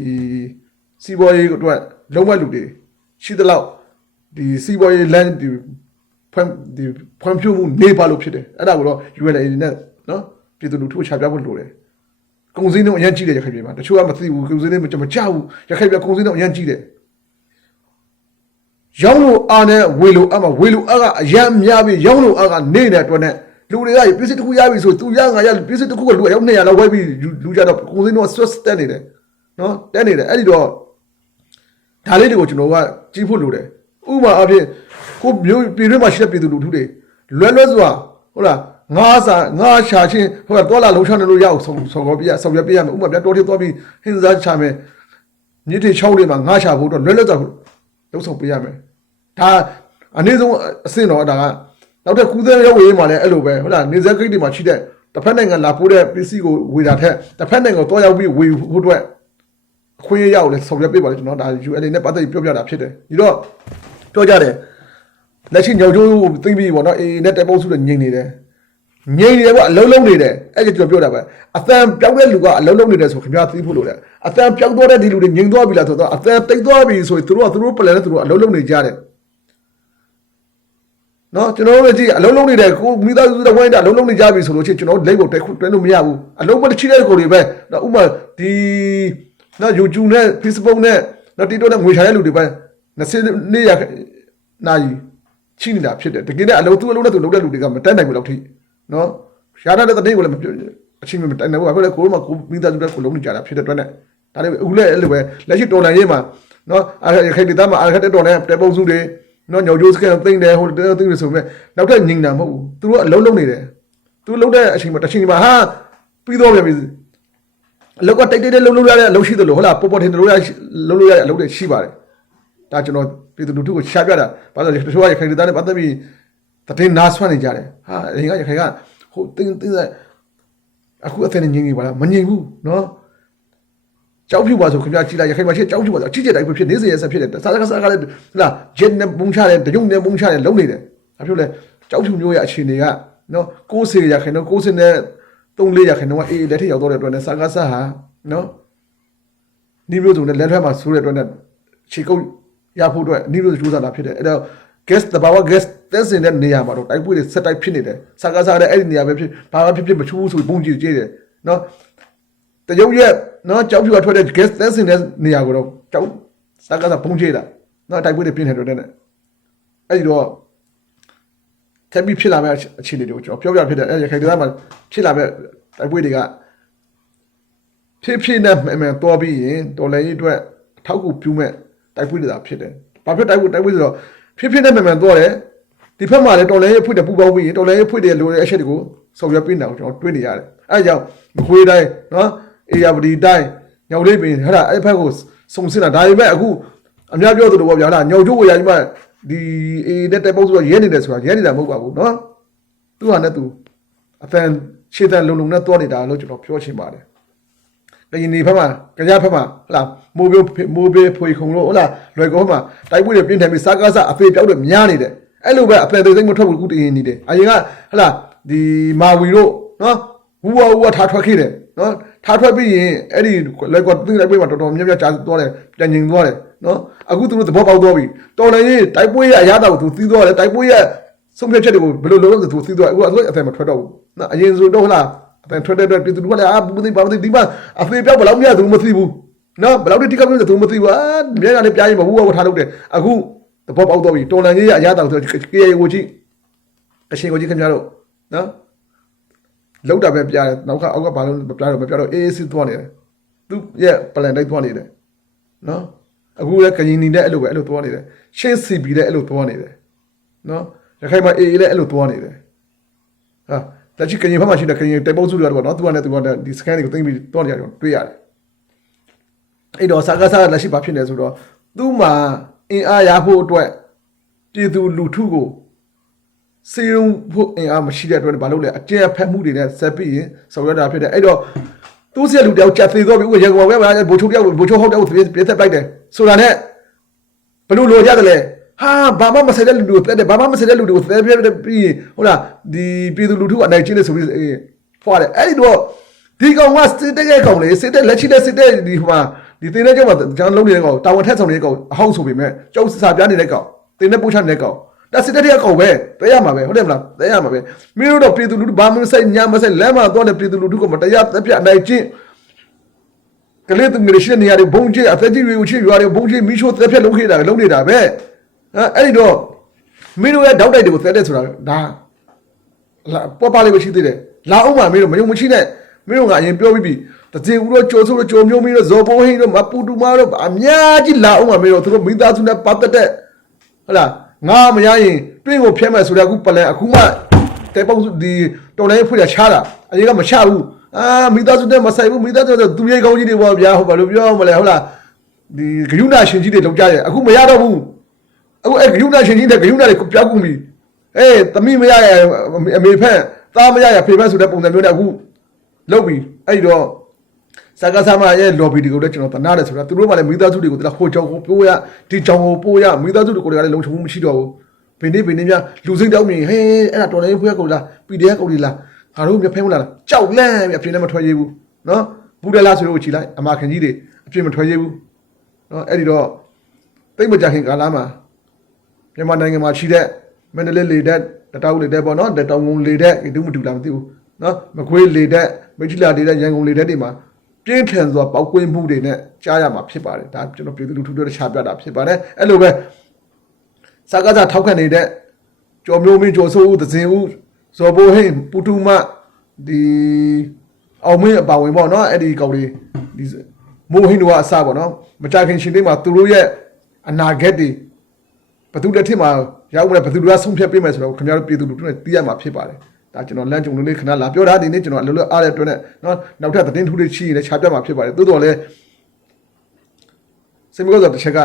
စီးပွားရေးအတွက်လုံးဝလူတွေရှိသလောက်ဒီစီးပွားရေး land ဒီ ဖွံ့ဒီဖွံ့ဖြိုးမှုနေပါလို့ဖြစ်တယ်အဲ့ဒါကိုတော့ ULA နဲ့နော်ပြည်သူလူထုကိုချပြဖို့လိုတယ်ကုံစင်းတော့အရင်ကြည့်တယ်ရခိုင်ပြည်မှာတချို့ကမသိဘူးကုံစင်းတော့မကြောက်ဘူးရခိုင်ပြည်ကုံစင်းတော့အရင်ကြည့်တယ်ရောင်းလို့အားနဲ့ဝေလို့အမဝေလို့အားကအရင်များပြီးရောင်းလို့အားနေတဲ့အတွက်နဲ့လူတွေကပစ္စည်းတစ်ခုရပြီဆိုသူရငါရပစ္စည်းတစ်ခုကလူအယောက်200လောက်ဝယ်ပြီးလူကြတော့ကုံစင်းတော့ stress တက်နေတယ်နော်တက်နေတယ်အဲ့ဒီတော့ဒါလေးတွေကိုကျွန်တော်ကကြည့်ဖို့လိုတယ်ဥပမာအဖြစ် ကိုမျိုးပြည်တွင်းမှာရှိတဲ့ပြည်သူလူထုတွေလွယ်လွယ်စွာဟုတ်လားငါးစာငါးရှာချင်းဟုတ်လားတော်လာလုံချနေလို့ရအောင်ဆောဆောပြရဆောပြပြရမယ်ဥပမာပြတော်ထီသွားပြီးဟင်းစားချမယ်မြစ်တွေချောင်းတွေမှာငါးရှာဖို့တော့လွယ်လွယ်စွာလုံဆောင်ပြရမယ်ဒါအနည်းဆုံးအဆင့်တော့ဒါကနောက်ထပ်ကူးသန်းရောက်ဝေးမှာလည်းအဲ့လိုပဲဟုတ်လားနေဇက်ဂိတ်တွေမှာရှိတဲ့တစ်ဖက်နိုင်ငံလာပို့တဲ့ပစ္စည်းကိုဝေတာထက်တစ်ဖက်နိုင်ငံကိုတော့ရောက်ပြီးဝေဖို့အတွက်အခွင့်အရေးရအောင်လဲဆောင်ပြပေးပါလေကျွန်တော်ဒါ ULA နဲ့ပတ်သက်ပြီးပြောပြတာဖြစ်တယ်ဒီတော့ပြောကြတယ် လက်ရှိညောင်ကျိုးကိုသိမ့်ပြီးပေါ့နော်အေးနဲ့တဲပုတ်စုတွေငြိမ်နေတယ်ငြိမ်နေတယ်ကွာအလုံးလုံးနေတယ်အဲ့ဒါကျွန်တော်ပြောတာပဲအသံပြောက်တဲ့လူကအလုံးလုံးနေတယ်ဆိုခင်ဗျာသိဖို့လို့လေအသံပြောက်သွားတဲ့ဒီလူတွေငြိမ်သွားပြီလားဆိုတော့အသံတိတ်သွားပြီဆိုရင်သူတို့ကသူတို့ပလန်နဲ့သူတို့အလုံးလုံးနေကြတယ်နော်ကျွန်တော်တို့ကြည့်အလုံးလုံးနေတယ်ကိုမိသားစုတွေဝိုင်းတာအလုံးလုံးနေကြပြီဆိုလို့ချင်းကျွန်တော်လက်ကိုတက်ခွတွဲလို့မရဘူးအလုံးမတစ်ချိတဲ့ကိုတွေပဲနော်ဥမာဒီနော် YouTube နဲ့ Facebook နဲ့နော် TikTok နဲ့ငွေရှာတဲ့လူတွေပဲ20နေ့ရနိုင် ချိနေတာဖြစ်တယ်တကယ်နဲ့အလုံးသူ့အလုံးနဲ့သူလုံးတဲ့လူတွေကမတက်နိုင်ဘူးလောက်ထိနော်ရှားတဲ့တဲ့ကိုလည်းမပြောအချင်းမတက်နိုင်ဘူးဘာဖြစ်လဲကိုတို့မှကိုမိသားစုတွေကိုလုံးနေကြတာဖြစ်တဲ့အတွက်နဲ့ဒါလည်းအခုလည်းအဲ့လိုပဲလက်ရှိတော်လန်ရေးမှာနော်အဲ့ခိုင်ဒီသားမှာအဲ့ခက်တဲ့တော်နဲ့တဲပုံစုတွေနော်ညောင်ကျိုးစကန်သိမ့်တယ်ဟိုတဲသိမ့်တယ်ဆိုပေမဲ့နောက်ထပ်ညင်တာမဟုတ်ဘူးသူတို့အလုံးလုံးနေတယ်သူလုံးတဲ့အချိန်မှာတစ်ချိန်မှာဟာပြီးတော့ပြန်ပြီအလောက်ကတိတ်တိတ်လုံးလုံးရတဲ့အလုပ်ရှိသလိုဟုတ်လားပေါ်ပေါ်ထင်တယ်လို့ရလုံးလို့ရတဲ့အလုပ်တွေရှိပါတယ်ဒါကျွန်တော် ပြည်သူလူထုကိုရှားပြတာဘာလို့လဲတချို့ကရခိုင်ဒေသနဲ့ပတ်သက်ပြီးတည်င်းနားဆွမ်းနေကြတယ်ဟာအရင်ကရခိုင်ကဟိုတင်းတင်းအခုအသက်နဲ့ငင်းနေပါလားမငင်းဘူးနော်ကြောက်ဖြူပါဆိုခင်ဗျာကြည်လိုက်ရခိုင်မှာရှိကြောက်ဖြူပါဆိုအကြည့်ကြတိုင်းဖြစ်နေစေရဆက်ဖြစ်တယ်စားစားစားကလည်းလာဂျက်နဲ့ဘုံချတယ်တယုံနဲ့ဘုံချတယ်လုံးနေတယ်အဖြစ်လဲကြောက်ဖြူမျိုးရဲ့အခြေအနေကနော်60ရခိုင်တော့60နဲ့3-4ရခိုင်တော့အေးလက်ထက်ရောက်တော့တဲ့အတွက်နဲ့စားကားစားဟာနော်ဒီမျိုးစုံနဲ့လက်ထက်မှာဆိုးတဲ့အတွက်နဲ့ခြေကုပ် ရဖို့အတွက်ဒီလိုစူးစမ်းတာဖြစ်တယ်အဲ့တော့ gas တဘာဝ gas တက်စင်တဲ့နေရာမှာတော့တိုက်ပွဲတွေဆက်တိုက်ဖြစ်နေတယ်စားကားစားတဲ့အဲ့ဒီနေရာပဲဖြစ်ဘာမှဖြစ်ဖြစ်မချူဘူးဆိုပြီးပုံကြည့်ကြည့်တယ်နော်တရုတ်ရဲ့နော်ကြောက်ဖြူကထွက်တဲ့ gas တက်စင်တဲ့နေရာကိုတော့ကြောက်စားကားစားပုံကြည့်တာနော်တိုက်ပွဲတွေပြင်းနေတယ်တဲ့အဲ့ဒီတော့ထပ်ပြီးဖြစ်လာမယ့်အခြေအနေတွေကိုကျွန်တော်ပြောပြဖြစ်တယ်အဲ့ရခိုင်ဒေသမှာဖြစ်လာမယ့်တိုက်ပွဲတွေကဖြစ်ဖြစ်နဲ့မှန်မှန်တော်ပြီးရင်တော်လည်းကြီးအတွက်အထောက်အကူပြုမဲ့ တိုက်ပွဲတွေသာဖြစ်တယ်။ဘာဖြစ်တိုက်ပွဲတိုက်ပွဲဆိုတော့ဖြစ်ဖြစ်နဲ့မှန်မှန်တော်တယ်ဒီဘက်မှာလည်းတော်လည်းရေးဖွင့်တယ်ပူပေါင်းပြီးရင်တော်လည်းရေးဖွင့်တယ်လိုတဲ့အချက်တွေကိုဆောင်ရွက်ပေးနေအောင်ကျွန်တော်တွေးနေရတယ်။အဲဒါကြောင့်မခွေးတိုင်းနော်အေယာပဒီတိုင်းညောင်လေးပင်ဟဲ့လားအဲ့ဘက်ကိုစုံစင်းတာဒါပေမဲ့အခုအများပြောသလိုပေါ့ဗျာလားညောင်ကျိုးဝေရကြီးမှဒီအေနဲ့တက်ပုတ်ဆိုတော့ရဲနေတယ်ဆိုတာရဲနေတာမဟုတ်ပါဘူးနော်။သူ့ဟာနဲ့သူအတန်ရှေ့တန်လုံလုံနဲ့တွားနေတာလို့ကျွန်တော်ပြောချင်ပါတယ်။ ကရင်နေဘက်မှာကြရဘက်မှာဟလာမိုးပြမိုးပြဖွေခုံလို့ဟလာလွယ်ကောမှာတိုက်ပွဲတွေပြင်းထန်ပြီးစားကားစားအဖေပြောက်တွေများနေတယ်အဲ့လိုပဲအဖေတွေသိမထွက်ဘူးကုတရင်နေတယ်အရင်ကဟလာဒီမာဝီတို့နော်ဝူဝဝထားထွက်ခဲ့တယ်နော်ထားထွက်ပြီးရင်အဲ့ဒီလွယ်ကောသိတိုက်ပွဲမှာတော်တော်များများကြာသွားတယ်ပြန်ငင်သွားတယ်နော်အခုသူတို့သဘောပေါက်သွားပြီတော်လည်းရေးတိုက်ပွဲရအရသာကိုသူသိသွားတယ်တိုက်ပွဲရဆုံးဖြတ်ချက်တွေကိုဘယ်လိုလုပ်လို့သူသိသွားအခုအခုအဖေမထွက်တော့ဘူးနော်အရင်ဆိုတော့ဟလာ အဖေထွက်တဲ့အတွက်ပြည်သူတွေကလည်းအာဘူးသိပါမသိဒီမှာအဖေပြောက်ဘယ်လောက်များသူမသိဘူးနော်ဘယ်လောက်တိကပ်လို့သူမသိဘူးအာမြဲကလည်းပြားရင်မဘူးဘောထားလုပ်တယ်အခုသဘောပေါက်တော့ပြီတော်လန်ကြီးရအရသာဆိုကေရကိုကြည့်အရှင်ကိုကြည့်ခင်ဗျားတို့နော်လောက်တာပဲပြရတယ်နောက်ကအောက်ကဘာလို့မပြတော့မပြတော့အေးအေးစစ်သွားနေတယ်သူရဲ့ပလန်တိုက်သွားနေတယ်နော်အခုလည်းကရင်နေနဲ့အဲ့လိုပဲအဲ့လိုသွားနေတယ်ရှင်းစီပီလည်းအဲ့လိုသွားနေတယ်နော်ရခိုင်မှာအေးအေးလည်းအဲ့လိုသွားနေတယ်ဟာ လက်ရှိကရင်ဘက်မှာရှိတဲ့ကရင်တေပုတ်စုတွေကတော့နော်သူကလည်းသူကဒီ scan တွေကိုသိမ့်ပြီးသွားနေကြတယ်တွေ့ရတယ်အဲ့တော့စာကစားလက်ရှိဘာဖြစ်နေဆိုတော့သူ့မှာအင်အားရဖို့အတွက်ပြည်သူလူထုကိုစေရုံဖို့အင်အားမရှိတဲ့အတွက်ဘာလို့လဲအကျဉ်းဖက်မှုတွေနဲ့ဆက်ပြီးရင်ဆောင်ရွက်တာဖြစ်တယ်အဲ့တော့သူ့စီကလူတယောက်ကြက်သေးတော့ပြီဥရကောင်ပဲဗျာဘိုးချိုတယောက်ဘိုးချိုဟောက်တယောက်ပြည့်သက်လိုက်တယ်ဆိုတာနဲ့ဘလို့လိုရတယ်လဲ ဟာဘာမှမဆိုင်တဲ့လူတွေကိုသက်တယ်ဘာမှမဆိုင်တဲ့လူတွေကိုသက်ပြပြီးဟုတ်လားဒီပြည်သူလူထုကအနိုင်ကျင့်နေဆိုပြီးဖွာတယ်အဲ့ဒီတော့ဒီကောင်ကစစ်တဲ့ကောင်လေစစ်တဲ့လက်ရှိတဲ့စစ်တဲ့ဒီဟိုမှာဒီတင်းတဲ့ကြောင့်မှာကျွန်တော်လုံးနေတဲ့ကောင်တာဝန်ထက်ဆောင်နေတဲ့ကောင်အဟောက်ဆိုပေမဲ့ကျောက်စာပြနေတဲ့ကောင်တင်းတဲ့ပို့ချနေတဲ့ကောင်ဒါစစ်တဲ့ကောင်ပဲတဲရမှာပဲဟုတ်တယ်မလားတဲရမှာပဲမင်းတို့တော့ပြည်သူလူထုဘာမှမဆိုင်ညာမဆိုင်လမ်းမှာတော့တဲ့ပြည်သူလူထုကမတရားသက်ပြအနိုင်ကျင့်ကလေးသူငယ်ရှိတဲ့နေရာတွေဘုံကျအသက်ကြီးတွေကိုချစ်ရွာတွေဘုံကျမိရှိုးသက်ဖြတ်လုပ်ခဲ့တာလုပ်နေတာပဲ အဲအဲ့ဒီတော့မင်းတို့ရဲ့တောက်တိုက်တွေကိုသက်တဲ့ဆိုတာဒါလာပေါ်ပါလေးမရှိသေးတယ်လာအောင်ပါမင်းတို့မယုံမရှိနဲ့မင်းတို့ကအရင်ပြောပြီးပြီတကြင်ဦးတော့ကြိုးဆိုးတော့ကြိုးမျိုးမင်းတို့ဇော်ဘုံဟင်းတို့မပူတူမာတို့အများကြီးလာအောင်ပါမင်းတို့သူတို့မိသားစုနဲ့ပတ်သက်တဲ့ဟုတ်လားငါမရရင်တွင်းကိုဖျက်မယ်ဆိုတော့အခုပလန်အခုမှတဲပုံဒီတော်လိုင်းဖွေးရချတာအရင်ကမချဘူးအာမိသားစုနဲ့မဆိုင်ဘူးမိသားစုဆိုသူရိတ်ကောင်းကြီးတွေပေါ့ဗျာဟုတ်ပါလို့ပြောမလဲဟုတ်လားဒီဂယုဏရှင်ကြီးတွေလောက်ကြတယ်အခုမရတော့ဘူး အခုအဲဂယုဏရှင်ကြီးတဲ့ဂယုဏတွေပြောက်ကုန်ပြီအေးသမီးမရရအမေဖက်သားမရရဖေဖက်ဆိုတဲ့ပုံစံမျိုးနဲ့အခုလုပ်ပြီအဲ့ဒီတော့စကားစားမရဲ့ lobby တွေကိုလည်းကျွန်တော်တနာတယ်ဆိုတာသူတို့ကလည်းမိသားစုတွေကိုတလားဟိုကြောင်ကိုပိုးရဒီကြောင်ကိုပိုးရမိသားစုတွေကိုလည်းလုံခြုံမှုမရှိတော့ဘူးဘယ်နေ့ဘယ်နေ့များလူစိတ်တောက်မြင်ဟေးအဲ့ဒါတော်လည်းဖွေးကုန်လား PDF ကုန်လားငါတို့မြဖဲမလားကြောက်လန့်မြအပြင်းနဲ့မထွက်ရဘူးနော်ဘူးတယ်လားဆိုတော့ချီလိုက်အမခင်ကြီးတွေအပြင်းမထွက်ရဘူးနော်အဲ့ဒီတော့တိတ်မကြခင်ကာလမှာ မြန်မာနိုင်ငံမှာရှိတဲ့မန္တလေးလေတဲ့တတောက်လေတဲ့ပေါ့နော်တတောင်ငုံလေတဲ့ဒီမတူလားမသိဘူးနော်မကွေးလေတဲ့မိထီလာလေတဲ့ရန်ကုန်လေတဲ့တွေမှာပြင်းထန်စွာပောက်ကွင်းမှုတွေနဲ့ကြားရမှာဖြစ်ပါတယ်ဒါကျွန်တော်ပြည်သူလူထုတို့တခြားပြတာဖြစ်ပါတယ်အဲ့လိုပဲစကားစားထောက်ခံနေတဲ့ကျော်မျိုးမင်းကျော်စိုးဦးသဇင်ဦးဇော်ဘိုးဟင်းပူတူမဒီအောင်မင်းအပါဝင်ပေါ့နော်အဲ့ဒီကောင်လေးဒီမိုးဟင်းတို့ကအစပေါ့နော်မကြခင်ရှင်သိမှာသူတို့ရဲ့အနာဂတ်တွေ ဘသူလက်ထက်မှာရောက်မလဲဘသူတွေကဆုံးဖြတ်ပေးမယ်ဆိုတော့ခင်ဗျားတို့ပြည်သူလူထုနဲ့သိရမှာဖြစ်ပါတယ်ဒါကျွန်တော်လမ်းကြုံလေးခဏလာပြောထားဒီနေ့ကျွန်တော်အလိုလိုအားတဲ့အတွက်နဲ့နော်နောက်ထပ်သတင်းထူးတွေရှိရင်လည်းခြာပြမှာဖြစ်ပါတယ်သို့တော်လည်းစိတ်မကောဆိုတစ်ချက်က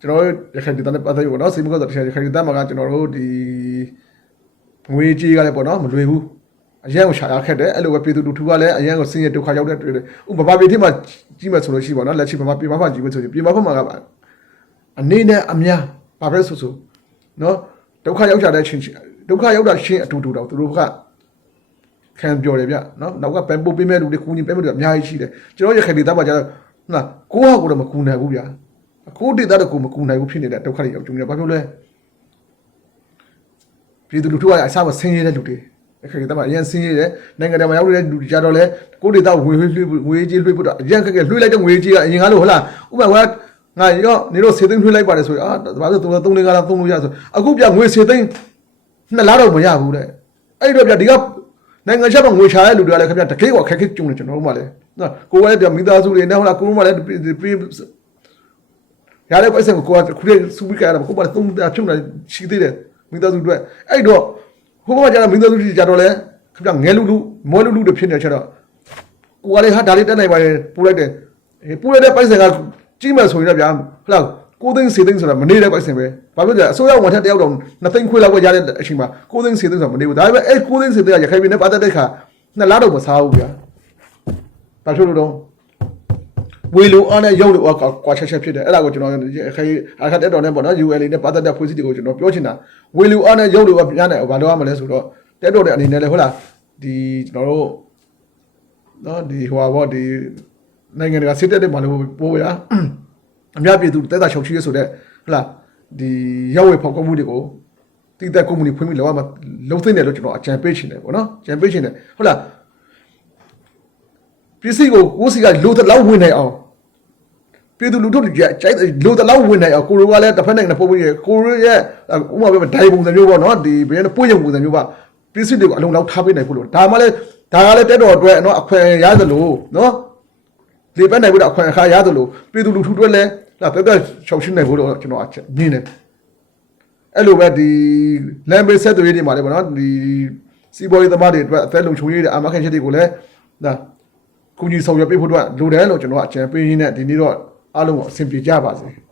ကျွန်တော်ရခိုင်ဒေသနဲ့ပတ်သက်ပြီးပေါ့နော်စိတ်မကောဆိုတစ်ချက်ရခိုင်ဒေသမှာကကျွန်တော်တို့ဒီငွေကြေးကလည်းပေါ့နော်မလွယ်ဘူးအရန်ကိုရှာရခက်တယ်အဲ့လိုပဲပြည်သူလူထုကလည်းအရန်ကိုဆင်းရဲဒုက္ခရောက်တဲ့တွေ့တယ်ဥပမာပြည်ထိမှာကြီးမယ်ဆိုလို့ရှိပါတော့လက်ရှိဗမာပြည်မှာကြီးမယ်ဆိုရင်ပြည်မှာဖက်မှာကပါအနေနဲ့အများ ဘာပဲဆိုဆိုနော်ဒုက္ခရောက်ကြတဲ့ချင်းဒုက္ခရောက်တာရှင်းအတူတူတော့သူတို့ကခံပြောတယ်ဗျနော်နောက်ကပန်ပို့ပေးမဲ့လူတွေကူညီပေးမဲ့လူတွေအများကြီးရှိတယ်ကျွန်တော်ရခိုင်ဒေသမှာကျတော့ဟုတ်လားကိုယ့်ဟာကိုယ်တော့မကူနိုင်ဘူးဗျာကိုယ့်ဒေသတော့ကိုယ်မကူနိုင်ဘူးဖြစ်နေတဲ့ဒုက္ခတွေရောက်ကြုံနေဘာဖြစ်လဲပြည်သူလူထုကအစားမဆင်းရဲတဲ့လူတွေအခက်အခဲမှာအရင်ဆင်းရဲတယ်နိုင်ငံတော်မှာရောက်နေတဲ့လူတွေကြတော့လေကိုယ့်ဒေသဝေဝေးလွှဲငွေကြီးလွှဲဖို့တော့အရင်ခက်ခဲလွှဲလိုက်တဲ့ငွေကြီးကအရင်ကလို့ဟုတ်လားဥပမာက ငါရောနေတော့စေသိန်းလွှဲလိုက်ပါတယ်ဆိုရင်အာဒါဆိုတော့3 3 4 5လောက်သုံးလို့ရဆိုအခုပြငွေစေသိန်းနှစ်လားတော့မရဘူးတဲ့အဲ့တော့ပြဒီကနိုင်ငံခြားမှာငွေချတဲ့လူတွေကလည်းခင်ဗျတကယ်ကိုအခက်အခဲကြုံနေကျွန်တော်တို့မှလည်းနော်ကိုယ်ကလည်းမိသားစုတွေနဲ့ဟုတ်လားကိုယ်မှလည်းရတဲ့ပိုက်ဆံကိုကိုယ်ကခုလေးစူပြီးကြရတာကိုယ်ကလည်းသုံးတာဖြုတ်နေရှိသေးတယ်မိသားစုတွေအဲ့တော့ဟိုဘက်ကကျတော့မိသားစုတွေကြတော့လေခင်ဗျငဲလူလူမောလူလူတွေဖြစ်နေချက်တော့ကိုယ်ကလည်းဟာဒါလေးတက်နိုင်ပါလေပို့လိုက်တယ်ပို့လိုက်တဲ့ပိုက်ဆံက ကြီးမှဆိုရင်တော့ဗျာဟုတ်လားကိုသိန်းစေသိန်းဆိုတာမနေတဲ့ပိုက်ဆံပဲဘာဖြစ်လဲအစိုးရဝန်ထမ်းတယောက်တော့နှစ်သိန်းခွဲလောက်ပဲရတဲ့အချိန်မှာကိုသိန်းစေသိန်းဆိုတာမနေဘူးဒါပေမဲ့အဲ့ကိုသိန်းစေသိန်းကရခိုင်ပြည်နယ်ပတ်သက်တဲ့ခါနှစ်လားတော့မစားဘူးဗျာဘာဖြစ်လို့တော့ဝေလူအားနဲ့ရုပ်လူအားကွာချက်ချက်ဖြစ်တယ်အဲ့ဒါကိုကျွန်တော်ခိုင်အခက်တက်တော်နဲ့ပေါ့နော် UL နဲ့ပတ်သက်တဲ့ဖွဲ့စည်းတွေကိုကျွန်တော်ပြောချင်တာဝေလူအားနဲ့ရုပ်လူအားပြန်တယ်ဘာလို့ရမလဲဆိုတော့တက်တော်တဲ့အနေနဲ့လေဟုတ်လားဒီကျွန်တော်တို့နော်ဒီဟိုပါပေါ့ဒီ နိုင်ငံတကာစစ်တပ်တွေမှာလို့ပို့ရအများပြည်သူတက်တာချုပ်ချီရဆိုတဲ့ဟုတ်လားဒီရောက်ဝေဖောက်ကွမှုတွေကိုတိတက်ကွမှုတွေဖွင့်ပြီးလောက်မှလုံးသိနေလို့ကျွန်တော်အကြံပေးချင်တယ်ပေါ့နော်အကြံပေးချင်တယ်ဟုတ်လားပစ္စည်းကိုကိုယ်စီကလိုတဲ့လောက်ဝင်နိုင်အောင်ပြည်သူလူထုကြိုက်လိုတဲ့လောက်ဝင်နိုင်အောင်ကိုရိုကလည်းတစ်ဖက်နိုင်ငံပို့ပြီးကိုရိုရဲ့ဥပမာပြောဒိုင်ပုံစံမျိုးပေါ့နော်ဒီဘယ်နဲ့ပွင့်ရုံပုံစံမျိုးပါပစ္စည်းတွေကိုအလုံးလောက်ထားပေးနိုင်ဖို့လို့ဒါမှလည်းဒါကလည်းတက်တော်အတွက်နော်အခွင့်ရသလိုနော် လေပတ်နိုင်ဖို့အခွင့်အခါရသလိုပြည်သူလူထုတွေလည်းလာတက်တက်ချောက်ရှင်းနိုင်ဖို့တော့ကျွန်တော်အချက်မြင်တယ်အဲ့လိုပဲဒီလမ်းဘေးဆက်သွေးတွေမှာလည်းပေါ့နော်ဒီစီးပွားရေးသမားတွေအတွက်အသက်လုံခြုံရေးတွေအာမခံချက်တွေကိုလည်းဒါကုညီဆောင်ရွက်ပေးဖို့အတွက်လိုတယ်လို့ကျွန်တော်အကြံပေးရင်းနဲ့ဒီနေ့တော့အားလုံးကိုအဆင်ပြေကြပါစေ